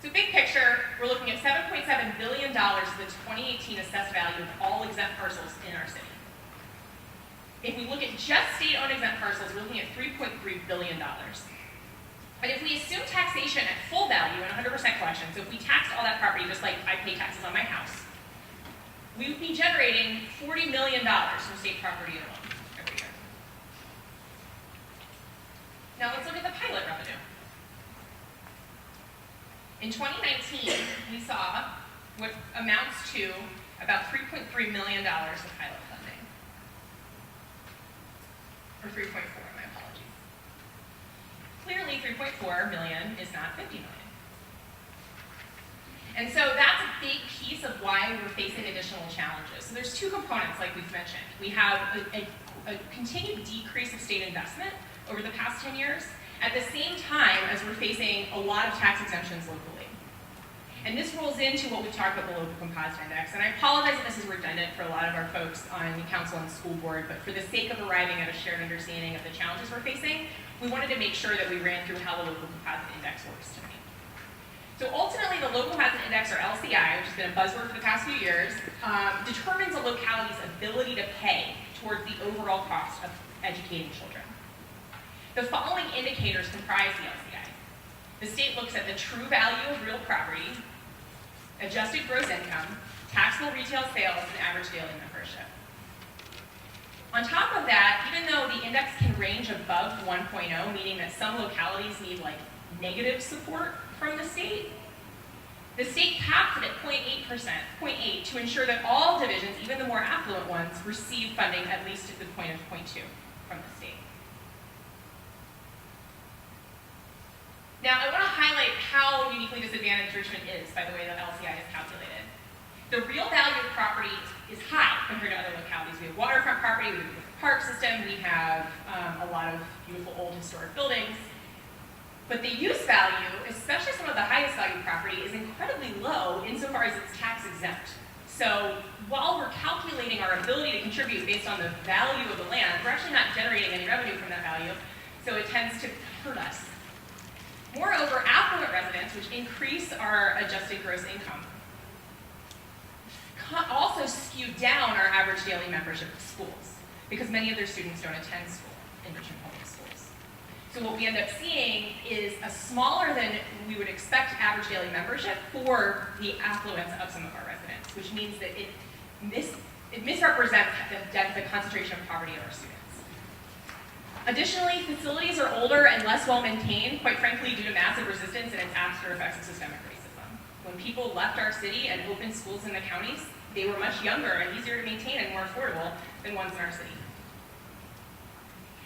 So big picture, we're looking at $7.7 billion of the 2018 assessed value of all exempt parcels in our city. If we look at just state-owned exempt parcels, we're looking at $3.3 billion. But if we assume taxation at full value and 100% collection, so if we taxed all that property just like I pay taxes on my house, we would be generating $40 million from state property alone every year. Now let's look at the pilot revenue. In 2019, we saw what amounts to about $3.3 million of pilot funding. Or 3.4, my apologies. Clearly, 3.4 million is not 50 million. And so that's a big piece of why we're facing additional challenges. So there's two components, like we've mentioned. We have a continued decrease of state investment over the past 10 years, at the same time as we're facing a lot of tax exemptions locally. And this rolls into what we've talked about, the local composite index. And I apologize if this is redundant for a lot of our folks on council and school board, but for the sake of arriving at a shared understanding of the challenges we're facing, we wanted to make sure that we ran through how the local composite index works tonight. So ultimately, the local composite index, or LCI, which has been a buzzword for the past few years, determines a locality's ability to pay towards the overall cost of educating children. The following indicators comprise the LCI. The state looks at the true value of real property, adjusted gross income, taxable retail sales, and average daily membership. On top of that, even though the index can range above 1.0, meaning that some localities need like negative support from the state caps it at 0.8%, to ensure that all divisions, even the more affluent ones, receive funding at least at the point of 0.2 from the state. Now, I want to highlight how uniquely disadvantaged Richmond is by the way that LCI is calculated. The real value of property is high compared to other localities. We have waterfront property, we have a beautiful park system, we have a lot of beautiful old historic buildings. But the use value, especially some of the highest value property, is incredibly low insofar as it's tax exempt. So while we're calculating our ability to contribute based on the value of the land, we're actually not generating any revenue from that value, so it tends to hurt us. Moreover, affluent residents, which increase our adjusted gross income, also skew down our average daily membership of schools, because many of their students don't attend school in Richmond Public Schools. So what we end up seeing is a smaller than we would expect average daily membership for the affluence of some of our residents, which means that it misrepresents the concentration of poverty of our students. Additionally, facilities are older and less well maintained, quite frankly, due to massive resistance and its after effects of systemic racism. When people left our city and opened schools in the counties, they were much younger and easier to maintain and more affordable than ones in our city.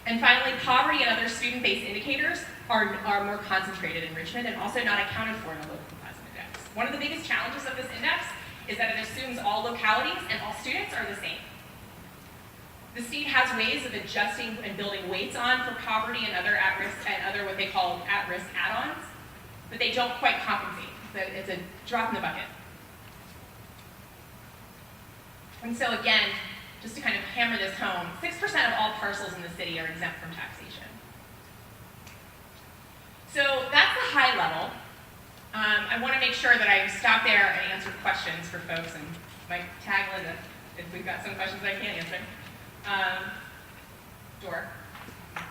And finally, poverty and other student-based indicators are more concentrated in Richmond and also not accounted for in the local plasma index. One of the biggest challenges of this index is that it assumes all localities and all students are the same. The state has ways of adjusting and building weights on for poverty and other at-risk and other what they call at-risk add-ons, but they don't quite compensate. It's a drop in the bucket. And so again, just to kind of hammer this home, 6% of all parcels in the city are exempt from taxation. So that's the high level. I want to make sure that I stop there and answer questions for folks, and might tag Linda if we've got some questions that I can't answer. Dora. I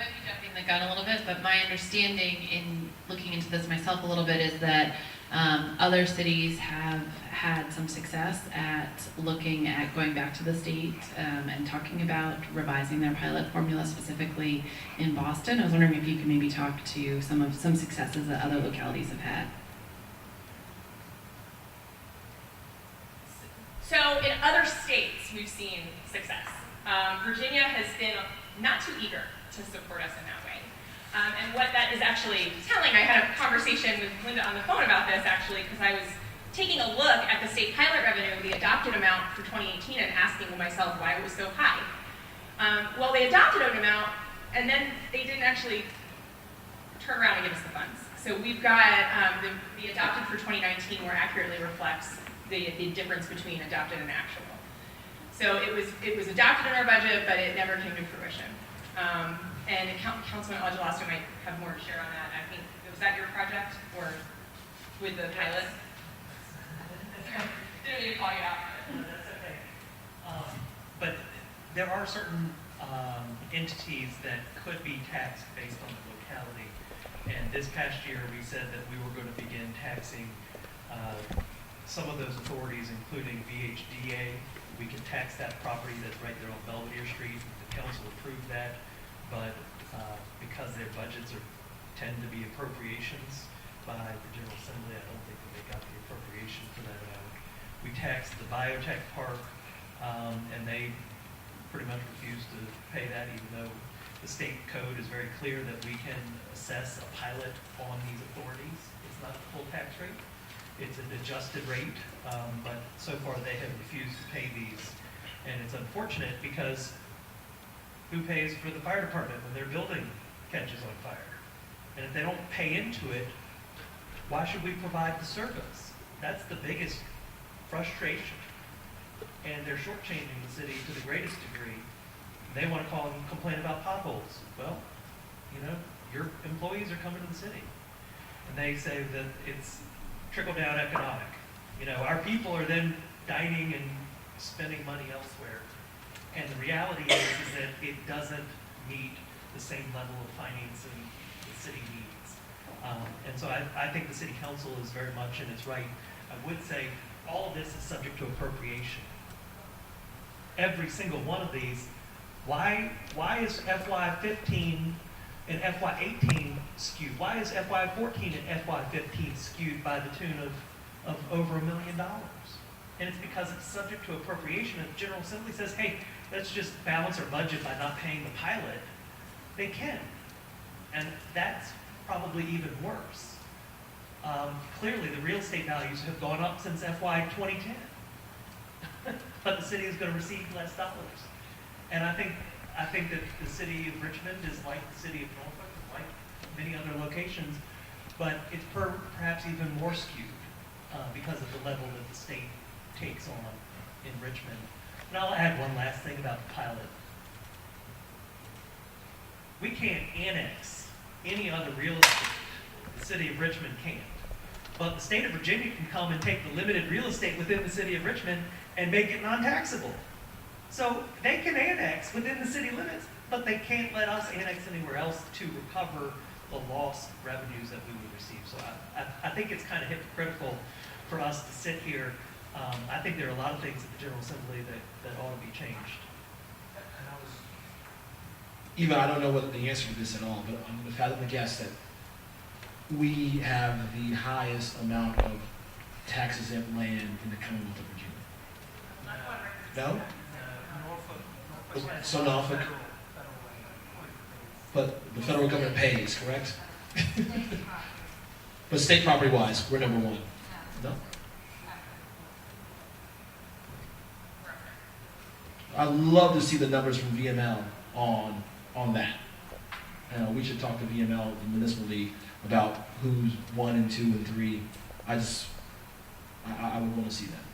might be jumping the gun a little bit, but my understanding in looking into this myself a little bit is that other cities have had some success at looking at going back to the state and talking about revising their pilot formula, specifically in Boston. I was wondering if you could maybe talk to some successes that other localities have had. So in other states, we've seen success. Virginia has been not too eager to support us in that way. And what that is actually telling, I had a conversation with Linda on the phone about this actually, because I was taking a look at the state pilot revenue, the adopted amount for 2018, and asking myself why it was so high. Well, they adopted an amount, and then they didn't actually turn around and give us the funds. So we've got the adopted for 2019 more accurately reflects the difference between adopted and actual. So it was adopted in our budget, but it never came to fruition. And Councilman Aujalasto might have more to share on that. I think, was that your project, or with the pilot? Didn't mean to call you out. No, that's okay. But there are certain entities that could be taxed based on the locality. And this past year, we said that we were going to begin taxing some of those authorities, including VHDA. We can tax that property that's right there on Belvedere Street. The council approved that, but because their budgets tend to be appropriations by the General Assembly, I don't think that they got the appropriation for that amount. We taxed the biotech park, and they pretty much refused to pay that, even though the state code is very clear that we can assess a pilot on these authorities. It's not a full tax rate. It's an adjusted rate, but so far they have refused to pay these. And it's unfortunate because who pays for the fire department when their building catches on fire? And if they don't pay into it, why should we provide the service? That's the biggest frustration. And they're shortchanging the city to the greatest degree. They want to call and complain about potholes. Well, you know, your employees are coming to the city. And they say that it's trickle-down economic. You know, our people are then dining and spending money elsewhere. And the reality is that it doesn't meet the same level of financing the city needs. And so I think the city council is very much in its right. I would say all of this is subject to appropriation. Every single one of these. Why is FY15 and FY18 skewed? Why is FY14 and FY15 skewed by the tune of over $1 million? And it's because it's subject to appropriation. If the General Assembly says, hey, let's just balance our budget by not paying the pilot, they can. And that's probably even worse. Clearly, the real estate values have gone up since FY 2010. But the city is going to receive less dollars. And I think that the city of Richmond is like the city of Norfolk, like many other locations, but it's perhaps even more skewed because of the level that the state takes on in Richmond. And I'll add one last thing about the pilot. We can't annex any other real estate. The city of Richmond can't. But the state of Virginia can come and take the limited real estate within the city of Richmond and make it non-taxable. So they can annex within the city limits, but they can't let us annex anywhere else to recover the lost revenues that we would receive. So I think it's kind of hypocritical for us to sit here. I think there are a lot of things at the General Assembly that ought to be changed. Even I don't know what the answer to this at all, but I'm going to fathom the guess that we have the highest amount of tax-exempt land in the Commonwealth of Virginia. No? So Norfolk, but the federal government pays, correct? But state property-wise, we're number one. No? I'd love to see the numbers from VML on that. We should talk to VML, the municipal league, about who's 1 and 2 and 3. I would want to see that.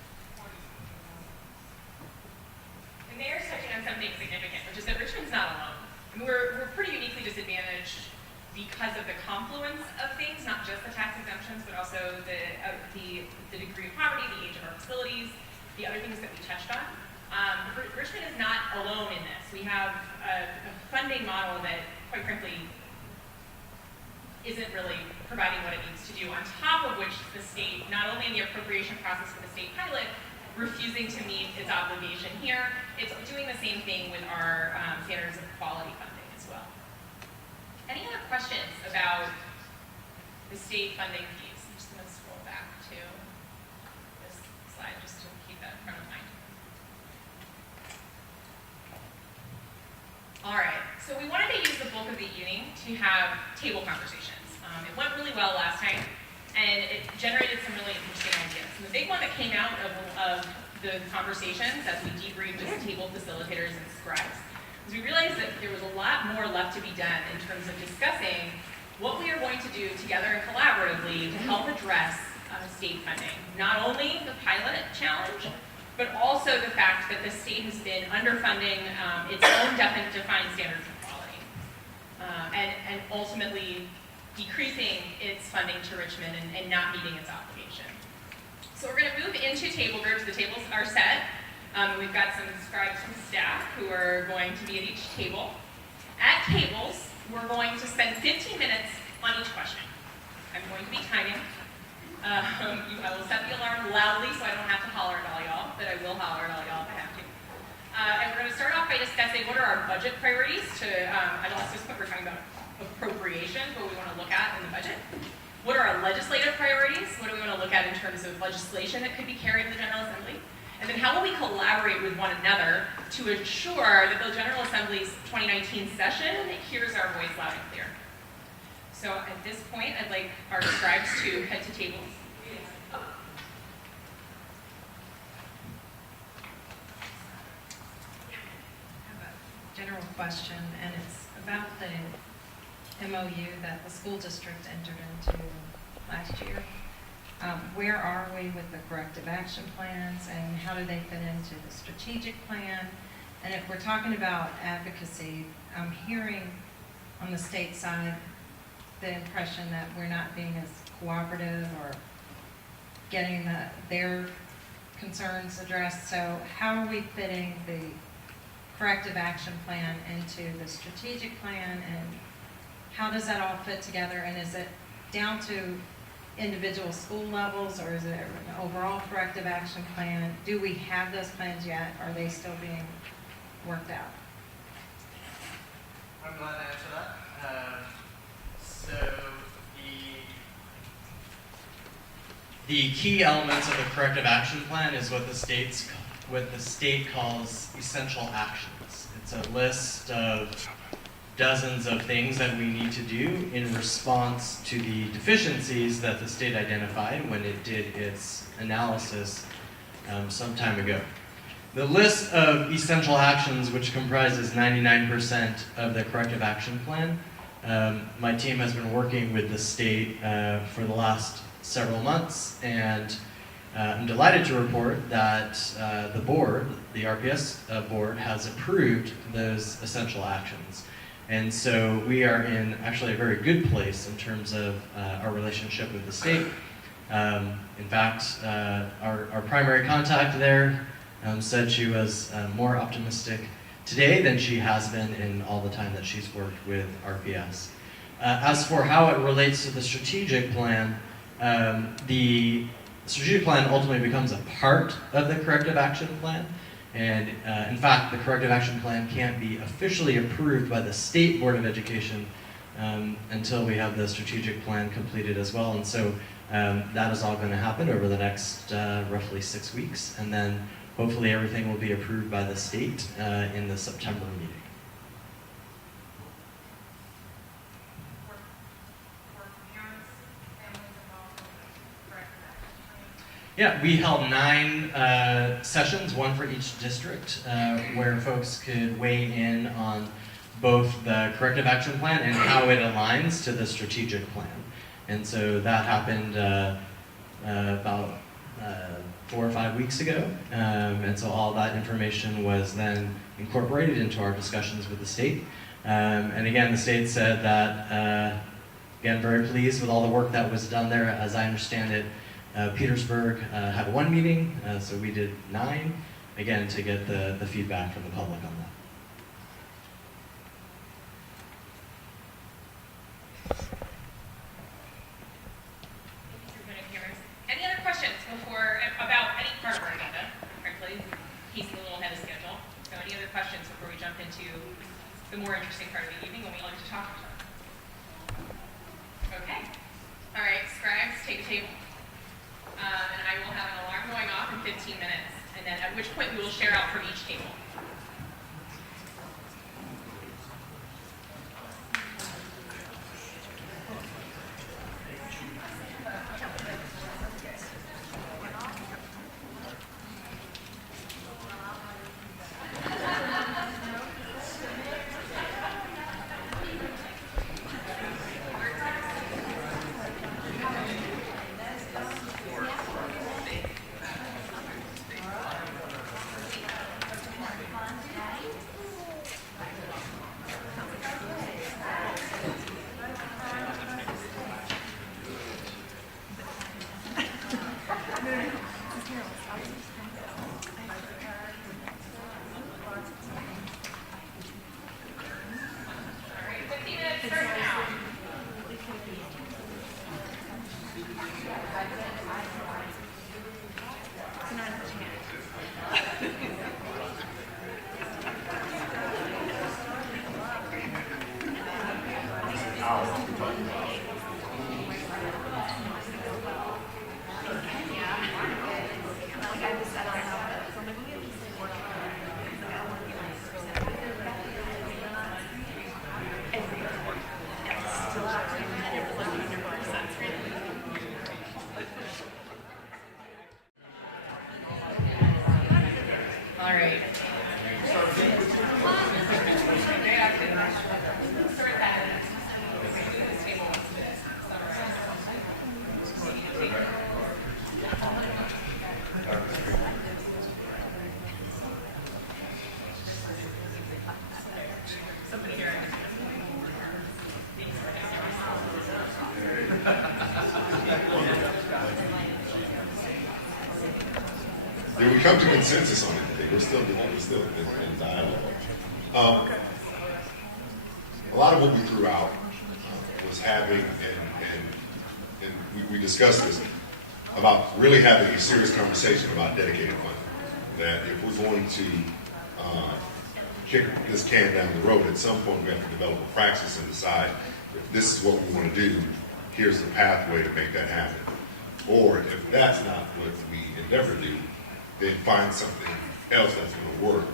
The mayor's touching on something significant, which is that Richmond's not alone. I mean, we're pretty uniquely disadvantaged because of the confluence of things, not just the tax exemptions, but also the degree of poverty, the age of our facilities, the other things that we touched on. Richmond is not alone in this. We have a funding model that, quite frankly, isn't really providing what it needs to do, on top of which the state, not only in the appropriation process for the state pilot, refusing to meet its obligation here, it's doing the same thing with our standards of quality funding as well. Any other questions about the state funding piece? I'm just going to scroll back to this slide just to keep that in front of mind. All right, so we wanted to use the bulk of the evening to have table conversations. It went really well last night, and it generated some really interesting ideas. And the big one that came out of the conversations as we debriefed as table facilitators and scribes was we realized that there was a lot more left to be done in terms of discussing what we are going to do together and collaboratively to help address state funding. Not only the pilot challenge, but also the fact that the state has been underfunding its own defined standards of quality, and ultimately decreasing its funding to Richmond and not meeting its obligation. So we're going to move into table groups. The tables are set. We've got some scribes from staff who are going to be at each table. At tables, we're going to spend 15 minutes on each question. I'm going to be timing. I will set the alarm loudly so I don't have to holler at all y'all, but I will holler at all y'all if I have to. And we're going to start off by discussing what are our budget priorities at this point we're talking about appropriations, what we want to look at in the budget. What are our legislative priorities? What do we want to look at in terms of legislation that could be carried in the General Assembly? And then how will we collaborate with one another to ensure that the General Assembly's 2019 session hears our voice loud and clear? So at this point, I'd like our scribes to head to tables. General question, and it's about the MOU that the school district entered into last year. Where are we with the corrective action plans, and how do they fit into the strategic plan? And if we're talking about advocacy, I'm hearing on the state side the impression that we're not being as cooperative or getting their concerns addressed. So how are we fitting the corrective action plan into the strategic plan, and how does that all fit together? And is it down to individual school levels, or is it an overall corrective action plan? Do we have those plans yet? Are they still being worked out? I'm glad to answer that. So the key elements of the corrective action plan is what the state calls essential actions. It's a list of dozens of things that we need to do in response to the deficiencies that the state identified when it did its analysis some time ago. The list of essential actions, which comprises 99% of the corrective action plan, my team has been working with the state for the last several months, and I'm delighted to report that the board, the RPS board, has approved those essential actions. And so we are in actually a very good place in terms of our relationship with the state. In fact, our primary contact there said she was more optimistic today than she has been in all the time that she's worked with RPS. As for how it relates to the strategic plan, the strategic plan ultimately becomes a part of the corrective action plan. And in fact, the corrective action plan can't be officially approved by the State Board of Education until we have the strategic plan completed as well. And so that is all going to happen over the next roughly 6 weeks. And then hopefully everything will be approved by the state in the September meeting. Yeah, we held 9 sessions, one for each district, where folks could weigh in on both the corrective action plan and how it aligns to the strategic plan. And so that happened about 4 or 5 weeks ago. And so all that information was then incorporated into our discussions with the state. And again, the state said that, again, very pleased with all the work that was done there. As I understand it, Petersburg had 1 meeting, so we did 9, again, to get the feedback from the public on that. Any other questions before, about any part of our agenda? Frankly, he's a little ahead of schedule. So any other questions before we jump into the more interesting part of the evening when we like to talk to each other? Okay. All right, scribes, take a table. And I will have an alarm going off in 15 minutes, and then at which point we will share out from each table. Did we come to consensus on anything? We're still in dialogue. A lot of what we threw out was having and we discussed this, about really having a serious conversation about dedicated funding. That if we're going to kick this can down the road, at some point we have to develop a praxis and decide if this is what we want to do, here's the pathway to make that happen. Or if that's not what we endeavor to do, then find something else that's going to work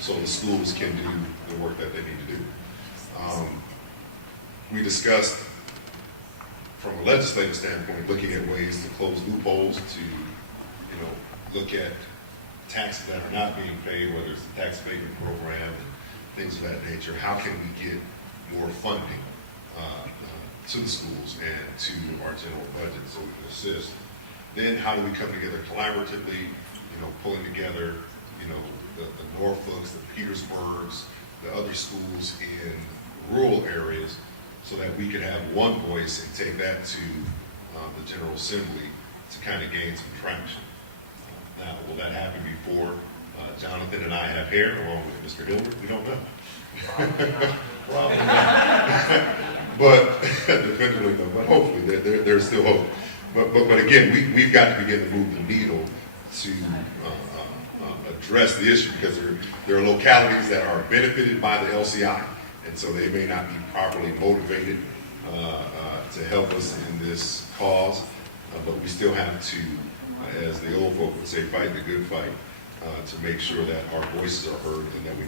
so the schools can do the work that they need to do. We discussed, from a legislative standpoint, looking at ways to close loopholes, to look at taxes that are not being paid, whether it's the tax abatement program and things of that nature. How can we get more funding to the schools and to our general budget so we can assist? Then how do we come together collaboratively, pulling together, the Norfolks, the Petersburgs, the other schools in rural areas, so that we could have one voice and take that to the General Assembly to kind of gain some traction. Now, will that happen before Jonathan and I have hair, along with Mr. Hilbert? We don't know. Probably not. But definitively no. But hopefully, there's still hope. But again, we've got to begin to move the needle to address the issue, because there are localities that are benefited by the LCI, and so they may not be properly motivated to help us in this cause. But we still have to, as the old folk would say, fight the good fight to make sure that our voices are heard and that we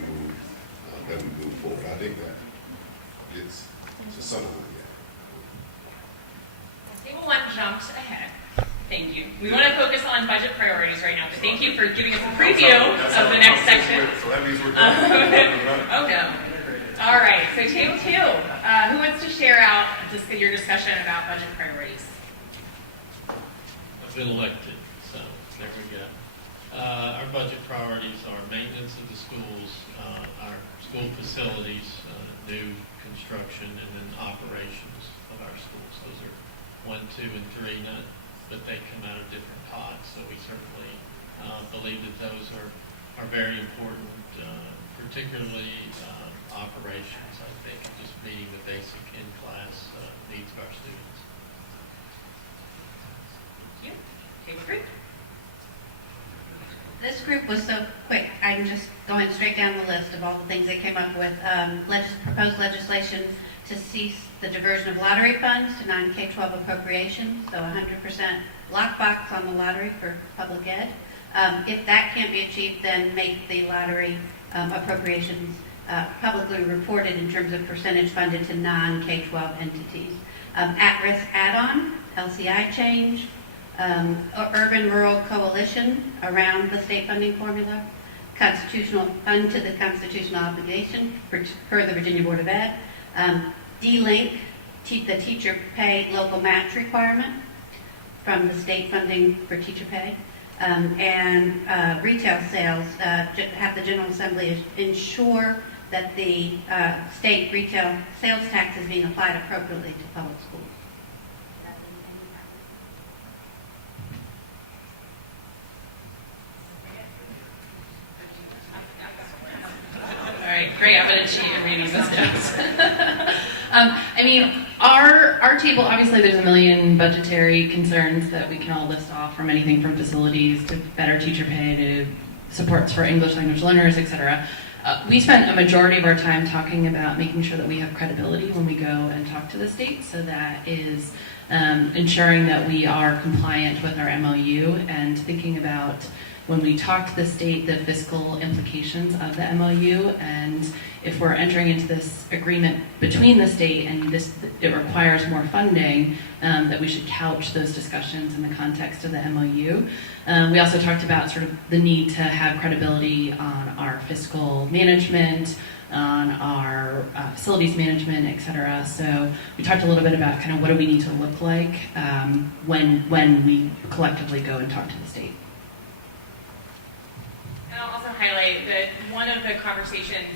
move forward. I think that gets to some of it. Table 1 jumped ahead. Thank you. We want to focus on budget priorities right now, but thank you for giving us a preview of the next section. So that means we're done. Oh no. All right, so table 2. Who wants to share out your discussion about budget priorities? I've been elected, so there we go. Our budget priorities are maintenance of the schools, our school facilities, new construction, and then operations of our schools. Those are 1, 2, and 3, but they come out of different pots, so we certainly believe that those are very important, particularly operations, I think, just meeting the basic in-class needs of our students. Thank you. Table 3. This group was so quick. I'm just going straight down the list of all the things they came up with. Proposed legislation to cease the diversion of lottery funds to non-K-12 appropriations, so 100% lockbox on the lottery for public ed. If that can't be achieved, then make the lottery appropriations publicly reported in terms of percentage funded to non-K-12 entities. At-risk add-on, LCI change, urban-rural coalition around the state funding formula, constitutional fund to the constitutional obligation per the Virginia Board of Ed, delink the teacher pay local match requirement from the state funding for teacher pay, and retail sales, have the General Assembly ensure that the state retail sales tax is being applied appropriately to public schools. All right, great. I'm going to cheat and reading those notes. Our table, obviously there's a million budgetary concerns that we can all list off, from anything from facilities to better teacher pay to supports for English language learners, etc. We spent a majority of our time talking about making sure that we have credibility when we go and talk to the state, so that is ensuring that we are compliant with our MOU and thinking about, when we talk to the state, the fiscal implications of the MOU, and if we're entering into this agreement between the state and it requires more funding, that we should couch those discussions in the context of the MOU. We also talked about sort of the need to have credibility on our fiscal management, on our facilities management, et cetera. So we talked a little bit about kind of what do we need to look like when we collectively go and talk to the state. I'll also highlight that one of the conversations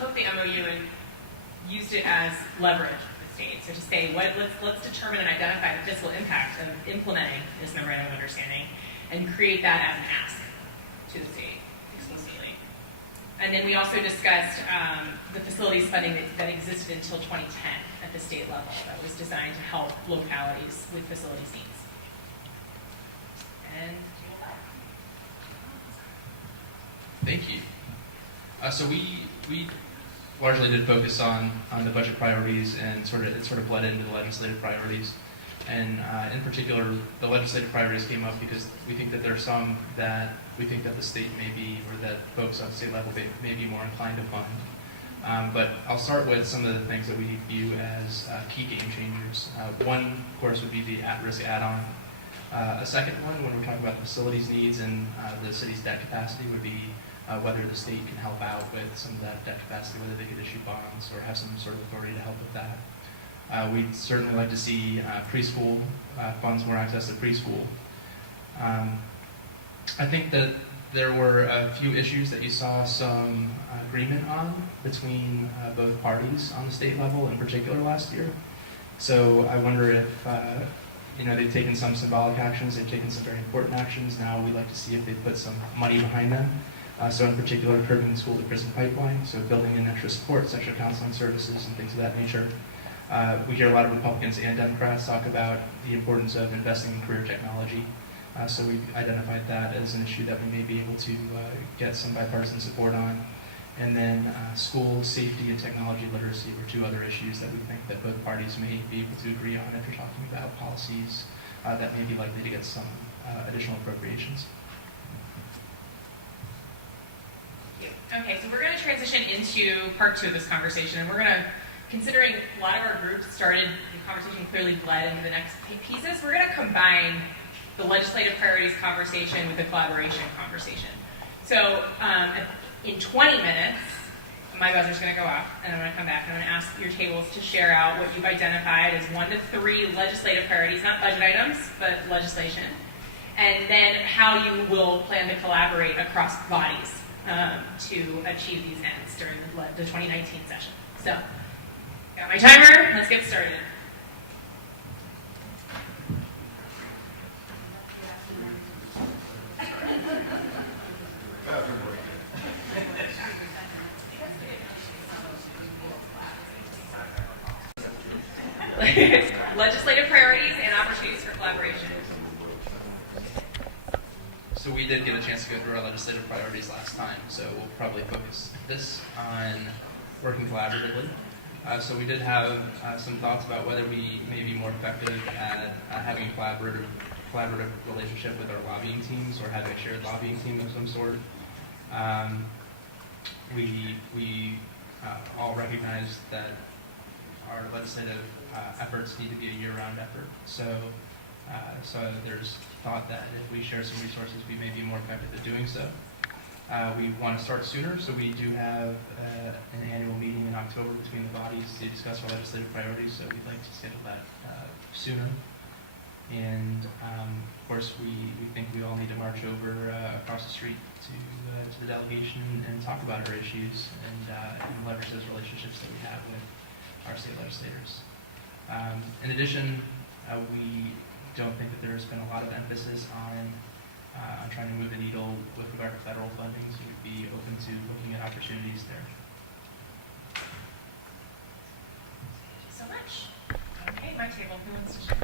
took the MOU and used it as leverage with the state. So to say, let's determine and identify the fiscal impact of implementing this memorandum of understanding and create that as an ask to the state explicitly. And then we also discussed the facilities funding that existed until 2010 at the state level that was designed to help localities with facilities needs. And thank you. So we largely did focus on the budget priorities, and it sort of bled into the legislative priorities. And in particular, the legislative priorities came up because we think that there are some that we think that the state may be, or that folks on the state level may be more inclined to fund. But I'll start with some of the things that we view as key game changers. One, of course, would be the at-risk add-on. A second one, when we're talking about facilities needs and the city's debt capacity, would be whether the state can help out with some of that debt capacity, whether they could issue bonds or have some sort of authority to help with that. We'd certainly like to see preschool funds, more access to preschool. I think that there were a few issues that you saw some agreement on between both parties on the state level, in particular last year. So I wonder if they've taken some symbolic actions, they've taken some very important actions. Now we'd like to see if they put some money behind them. So in particular, curbing the school-to-prison pipeline, so building in extra support, sexual counseling services, and things of that nature. We hear a lot of Republicans and Democrats talk about the importance of investing in career technology. So we've identified that as an issue that we may be able to get some bipartisan support on. And then school safety and technology literacy were two other issues that we think that both parties may be able to agree on if you're talking about policies that may be likely to get some additional appropriations. okay, so we're going to transition into part 2 of this conversation, and we're going to, considering a lot of our groups started, the conversation clearly bled into the next pieces, we're going to combine the legislative priorities conversation with the collaboration conversation. So in 20 minutes, my buzzer's going to go off, and I'm going to come back and I'm going to ask your tables to share out what you've identified as 1 to 3 legislative priorities, not budget items, but legislation, and then how you will plan to collaborate across bodies to achieve these ends during the 2019 session. So, got my timer, let's get started. Legislative priorities and opportunities for collaboration. So we did get a chance to go through our legislative priorities last time, so we'll probably focus this on working collaboratively. So we did have some thoughts about whether we may be more effective at having a collaborative relationship with our lobbying teams, or having a shared lobbying team of some sort. We all recognize that our legislative efforts need to be a year-round effort. So there's thought that if we share some resources, we may be more effective at doing so. We want to start sooner, so we do have an annual meeting in October between the bodies to discuss our legislative priorities, so we'd like to schedule that sooner. And of course, we think we all need to march over across the street to the delegation and talk about our issues and leverage those relationships that we have with our state legislators. In addition, we don't think that there's been a lot of emphasis on trying to move the needle with regard to federal funding, so we'd be open to looking at opportunities there. Thank you so much. Okay, my table, who wants to share?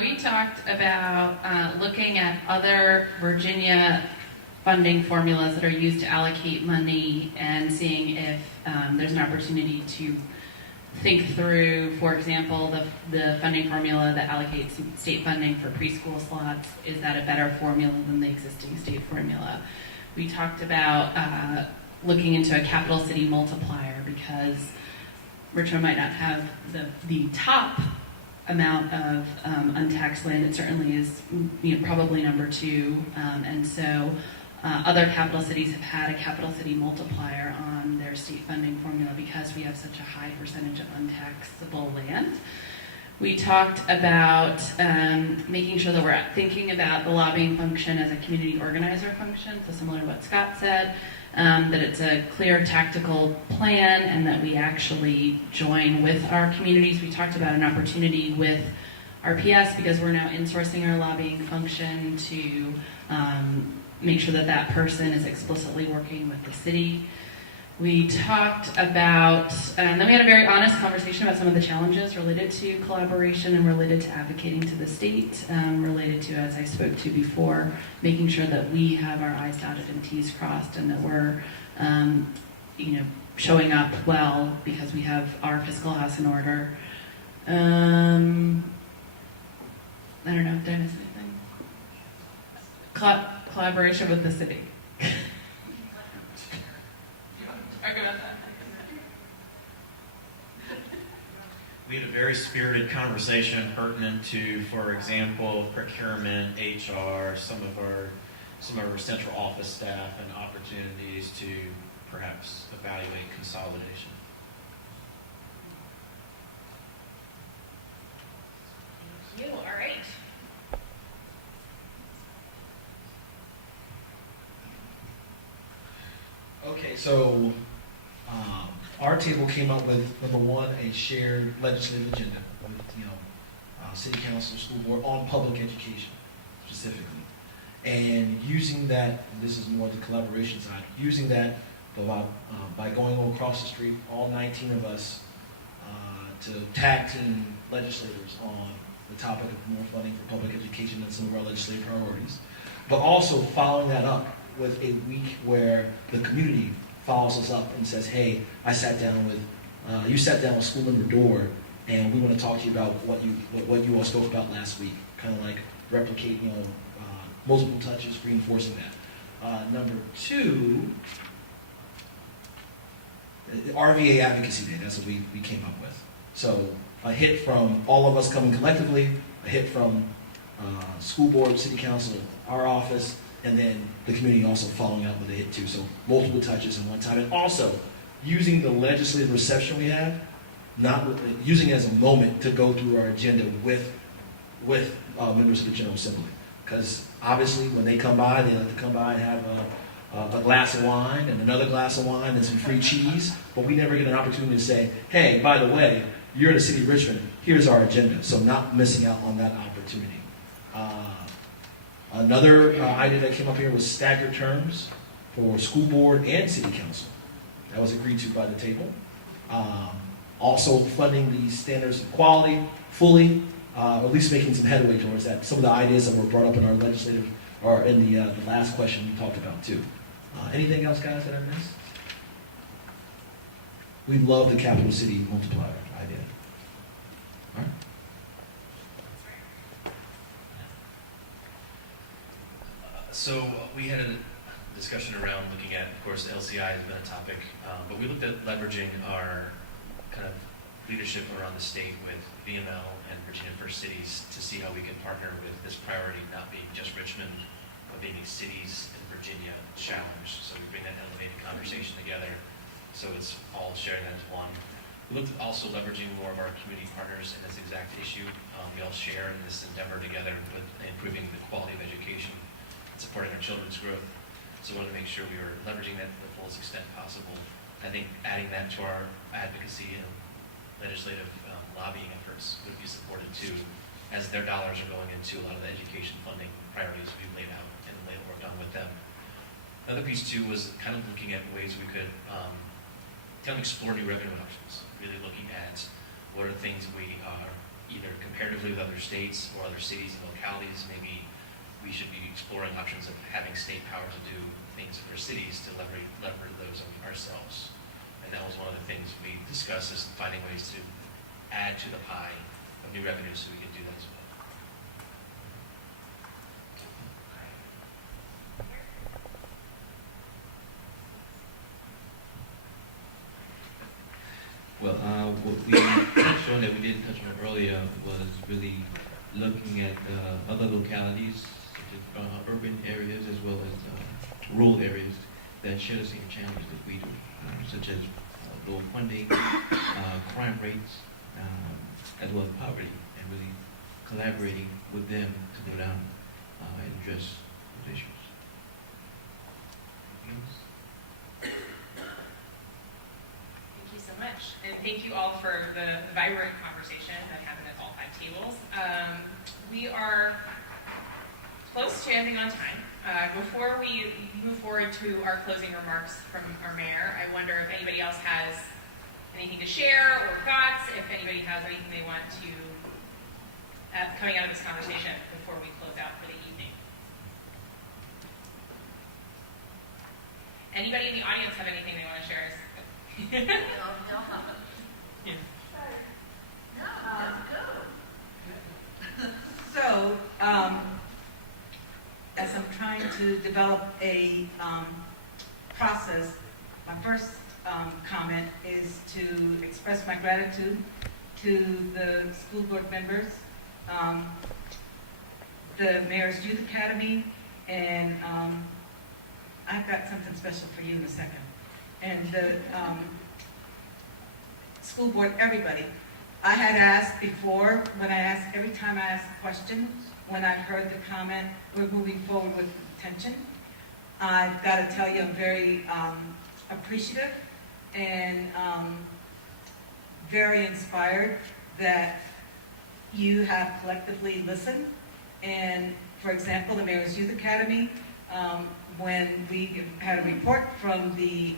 We talked about looking at other Virginia funding formulas that are used to allocate money and seeing if there's an opportunity to think through, for example, the funding formula that allocates state funding for preschool slots. Is that a better formula than the existing state formula? We talked about looking into a capital city multiplier, because Richmond might not have the top amount of untaxed land. It certainly is, probably number 2, and so other capital cities have had a capital city multiplier on their state funding formula because we have such a high percentage of untaxable land. We talked about making sure that we're thinking about the lobbying function as a community organizer function, so similar to what Scott said, that it's a clear tactical plan and that we actually join with our communities. We talked about an opportunity with RPS because we're now insourcing our lobbying function to make sure that that person is explicitly working with the city. We talked about, and then we had a very honest conversation about some of the challenges related to collaboration and related to advocating to the state, related to, as I spoke to before, making sure that we have our I's dotted and T's crossed and that we're, showing up well because we have our fiscal house in order. I don't know, did I miss anything? Collaboration with the city. We had a very spirited conversation pertinent to, for example, procurement, HR, some of our central office staff, and opportunities to perhaps evaluate consolidation. Thank you. All right. Okay, so our table came up with, number one, a shared legislative agenda with, city council, school board on public education specifically. And using that, and this is more the collaboration side, using that by going across the street, all 19 of us, to tag team legislators on the topic of more funding for public education and some of our legislative priorities. But also following that up with a week where the community follows us up and says, hey, you sat down with school member Dorr, and we want to talk to you about what you all spoke about last week. Kind of like replicate, multiple touches, reinforcing that. Number two, RVA Advocacy Day, that's what we came up with. So a hit from all of us coming collectively, a hit from school board, city council, our office, and then the community also following up with a hit too. So multiple touches in one time. And also using the legislative reception we have, using it as a moment to go through our agenda with members of the General Assembly. Because obviously when they come by, they like to come by and have a glass of wine and another glass of wine and some free cheese, but we never get an opportunity to say, hey, by the way, you're in the city of Richmond, here's our agenda. So not missing out on that opportunity. Another idea that came up here was staggered terms for school board and city council. That was agreed to by the table. Also funding the standards of quality fully, or at least making some headway towards that. Some of the ideas that were brought up in our legislative, or in the last question we talked about too. Anything else, guys, that I missed? We love the capital city multiplier idea. All right. So we had a discussion around looking at, of course, LCI has been a topic, but we looked at leveraging our kind of leadership around the state with VML and Virginia First Cities to see how we can partner with this priority not being just Richmond, but being a cities in Virginia challenge. So we bring that elevated conversation together, so it's all sharing that as one. We looked at also leveraging more of our community partners in this exact issue. We all share in this endeavor together with improving the quality of education, supporting our children's growth. So we wanted to make sure we were leveraging that to the fullest extent possible. I think adding that to our advocacy and legislative lobbying efforts would be supported too, as their dollars are going into a lot of the education funding priorities we've laid out and worked on with them. Another piece too was kind of looking at ways we could kind of explore new revenue options, really looking at what are things we are either comparatively with other states or other cities and localities. Maybe we should be exploring options of having state power to do things for cities to leverage those ourselves. And that was one of the things we discussed, is finding ways to add to the pie of new revenues so we can do that as well. Well, what we touched on that we didn't touch on earlier was really looking at other localities, such as urban areas as well as rural areas that share the same challenges that we do, such as low funding, crime rates, as well as poverty, and really collaborating with them to go down and address those issues. Thank you so much. And thank you all for the vibrant conversation that happened at all 5 tables. We are close to ending on time. Before we move forward to our closing remarks from our mayor, I wonder if anybody else has anything to share or thoughts, if anybody has anything they want to, coming out of this conversation before we close out for the evening. Anybody in the audience have anything they want to share? So, as I'm trying to develop a process, my first comment is to express my gratitude to the school board members, the Mayor's Youth Academy, and I've got something special for you in a second. And the school board, everybody. I had asked before, every time I asked a question, when I heard the comment, we're moving forward with intention. I've got to tell you, I'm very appreciative and very inspired that you have collectively listened. And for example, the Mayor's Youth Academy, when we had a report from the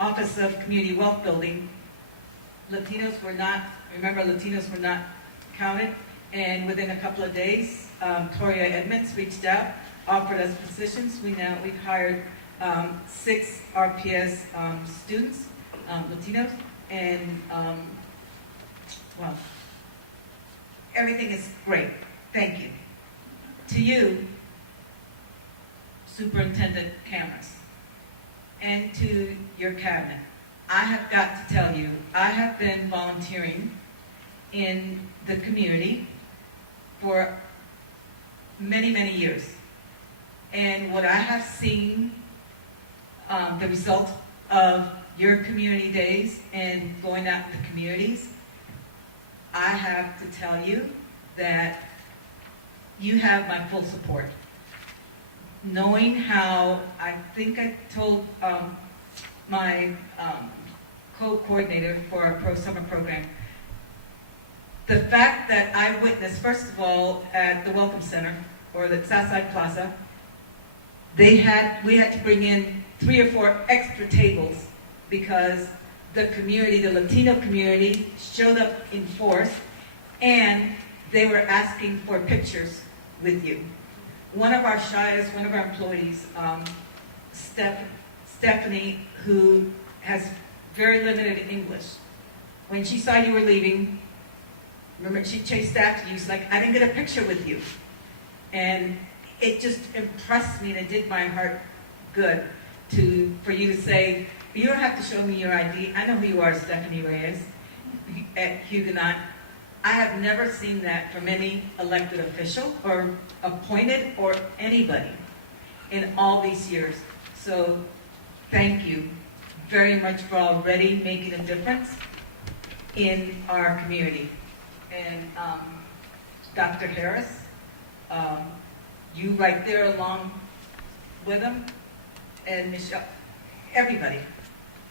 Office of Community Wealth Building, Latinos were not counted, and within a couple of days, Toria Edmonds reached out, offered us positions. We've hired 6 RPS students, Latinos, and well, everything is great. Thank you. To you, Superintendent Cameras, and to your cabinet, I have got to tell you, I have been volunteering in the community for many, many years. And what I have seen, the result of your community days and going out in the communities, I have to tell you that you have my full support. Knowing how, I think I told my co-coordinator for our summer program, the fact that I witnessed, first of all, at the Welcome Center, or the Southside Plaza, we had to bring in 3 or 4 extra tables because the community, the Latino community, showed up in force, and they were asking for pictures with you. One of our shyest, one of our employees, Stephanie, who has very limited English, when she saw you were leaving, remember, she chased after you. She's like, I didn't get a picture with you. And it just impressed me, and it did my heart good for you to say, you don't have to show me your ID. I know who you are, Stephanie Reyes, at Huguenot. I have never seen that from any elected official or appointed or anybody in all these years. So thank you very much for already making a difference in our community. And Dr. Harris, you right there along with him, and Michelle, everybody,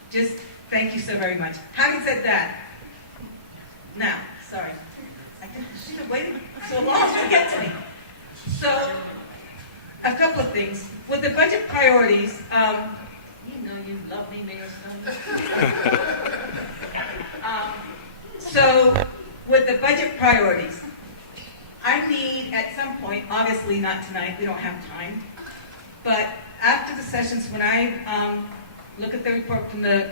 just thank you so very much. Having said that, now, sorry, she's been waiting so long to get to me. So, a couple of things. With the budget priorities, you know you love me, Mayor Stone. So, with the budget priorities, I need at some point, obviously not tonight, we don't have time, but after the sessions, when I look at the report from the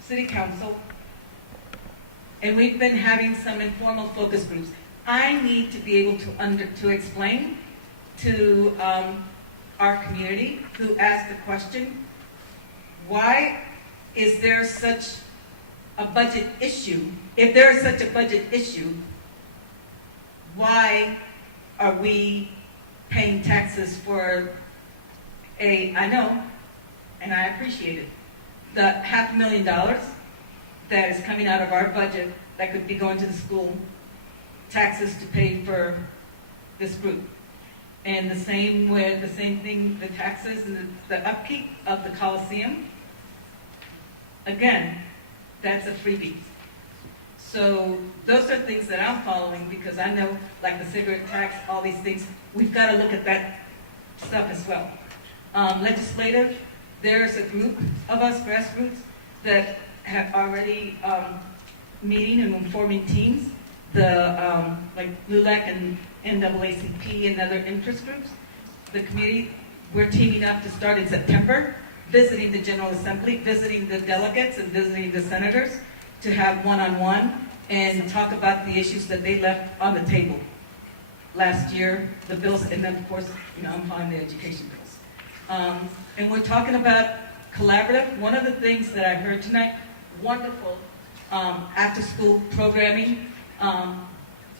City Council, and we've been having some informal focus groups, I need to be able to explain to our community who asked the question, why is there such a budget issue? If there is such a budget issue, why are we paying taxes for I know, and I appreciate it, the $500,000 that is coming out of our budget that could be going to the school, taxes to pay for this group. And the same thing, the taxes and the upkeep of the Coliseum. Again, that's a freebie. So those are things that I'm following because I know, like the cigarette tax, all these things, we've got to look at that stuff as well. Legislative, there's a group of us, grassroots, that have already meeting and forming teams. The like LULAC and NAACP and other interest groups. The committee, we're teaming up to start in September, visiting the General Assembly, visiting the delegates and visiting the senators to have one-on-one and talk about the issues that they left on the table last year, the bills, and then of course, I'm following the education bills. And we're talking about collaborative. One of the things that I heard tonight, wonderful after-school programming,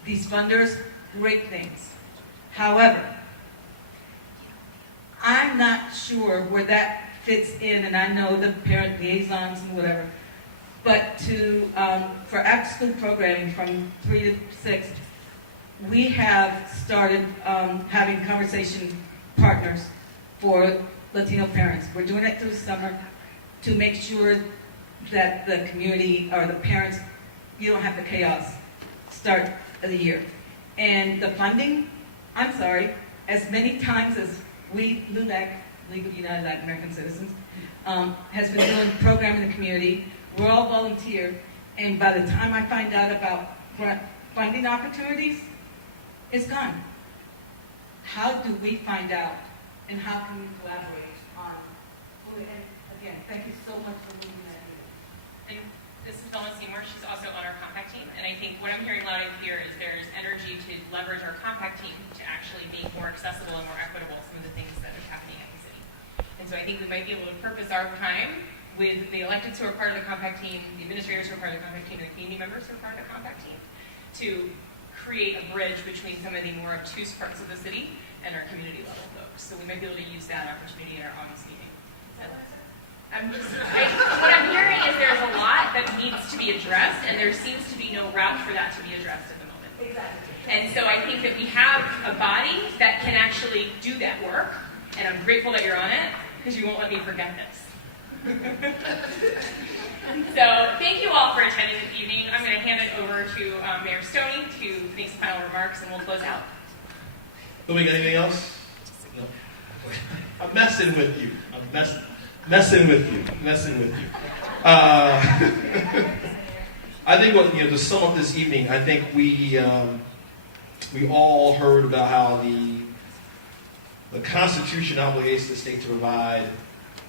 these funders, great things. However, I'm not sure where that fits in, and I know the parent liaisons and whatever, but for after-school programming from 3 to 6, we have started having conversation partners for Latino parents. We're doing it through the summer to make sure that the community or the parents, you don't have the chaos start of the year. And the funding, I'm sorry, as many times as we, LULAC, League of United Latin American Citizens, has been doing program in the community, we're all volunteer, and by the time I find out about grant funding opportunities, it's gone. How do we find out, and how can we collaborate on, and again, thank you so much for moving that here. And this is Velma Seymour. She's also on our compact team. And I think what I'm hearing loud and clear is there's energy to leverage our compact team to actually make more accessible and more equitable some of the things that are happening at the city. And so I think we might be able to purpose our time with the electeds who are part of the compact team, the administrators who are part of the compact team, and the community members who are part of the compact team to create a bridge between some of the more obtuse parts of the city and our community level folks. So we might be able to use that opportunity in our August meeting. What I'm hearing is there's a lot that needs to be addressed, and there seems to be no route for that to be addressed at the moment. Exactly. And so I think that we have a body that can actually do that work, and I'm grateful that you're on it, because you won't let me forget this. So thank you all for attending this evening. I'm going to hand it over to Mayor Stoney to make some final remarks, and we'll close out. Do we got anything else? No. I'm messing with you. I'm messing with you. I think to sum up this evening, I think we all heard about how the Constitution obligates the state to provide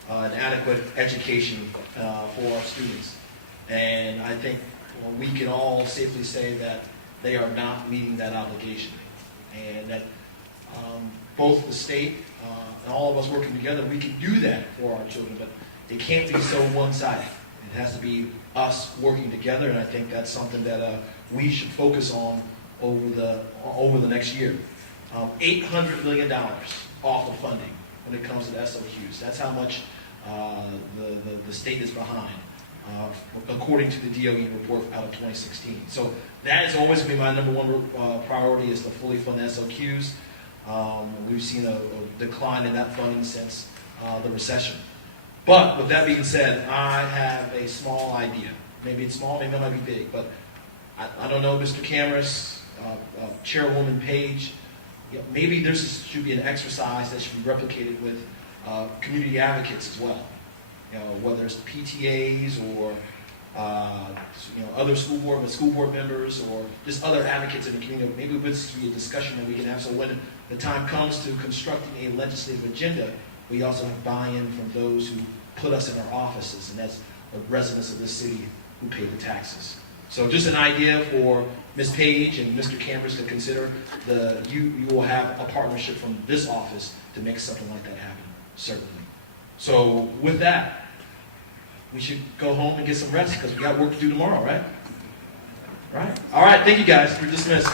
an adequate education for our students. And I think we can all safely say that they are not meeting that obligation. And that both the state and all of us working together, we can do that for our children, but it can't be so one-sided. It has to be us working together, and I think that's something that we should focus on over the next year. $800 million off of funding when it comes to the SOQs. That's how much the state is behind, according to the DOE report out of 2016. So that is always going to be my number one priority, is to fully fund SOQs. We've seen a decline in that funding since the recession. But with that being said, I have a small idea. Maybe it's small, maybe it might be big, but I don't know, Mr. Cameras, Chairwoman Page, maybe there should be an exercise that should be replicated with community advocates as well. Whether it's PTAs or other school board members, or just other advocates in the community. Maybe this should be a discussion that we can have. So when the time comes to constructing a legislative agenda, we also have buy-in from those who put us in our offices, and that's the residents of this city who pay the taxes. So just an idea for Ms. Page and Mr. Cameras to consider. You will have a partnership from this office to make something like that happen, certainly. So with that, we should go home and get some rest because we got work to do tomorrow, right? Right. All right. Thank you guys. We're dismissed.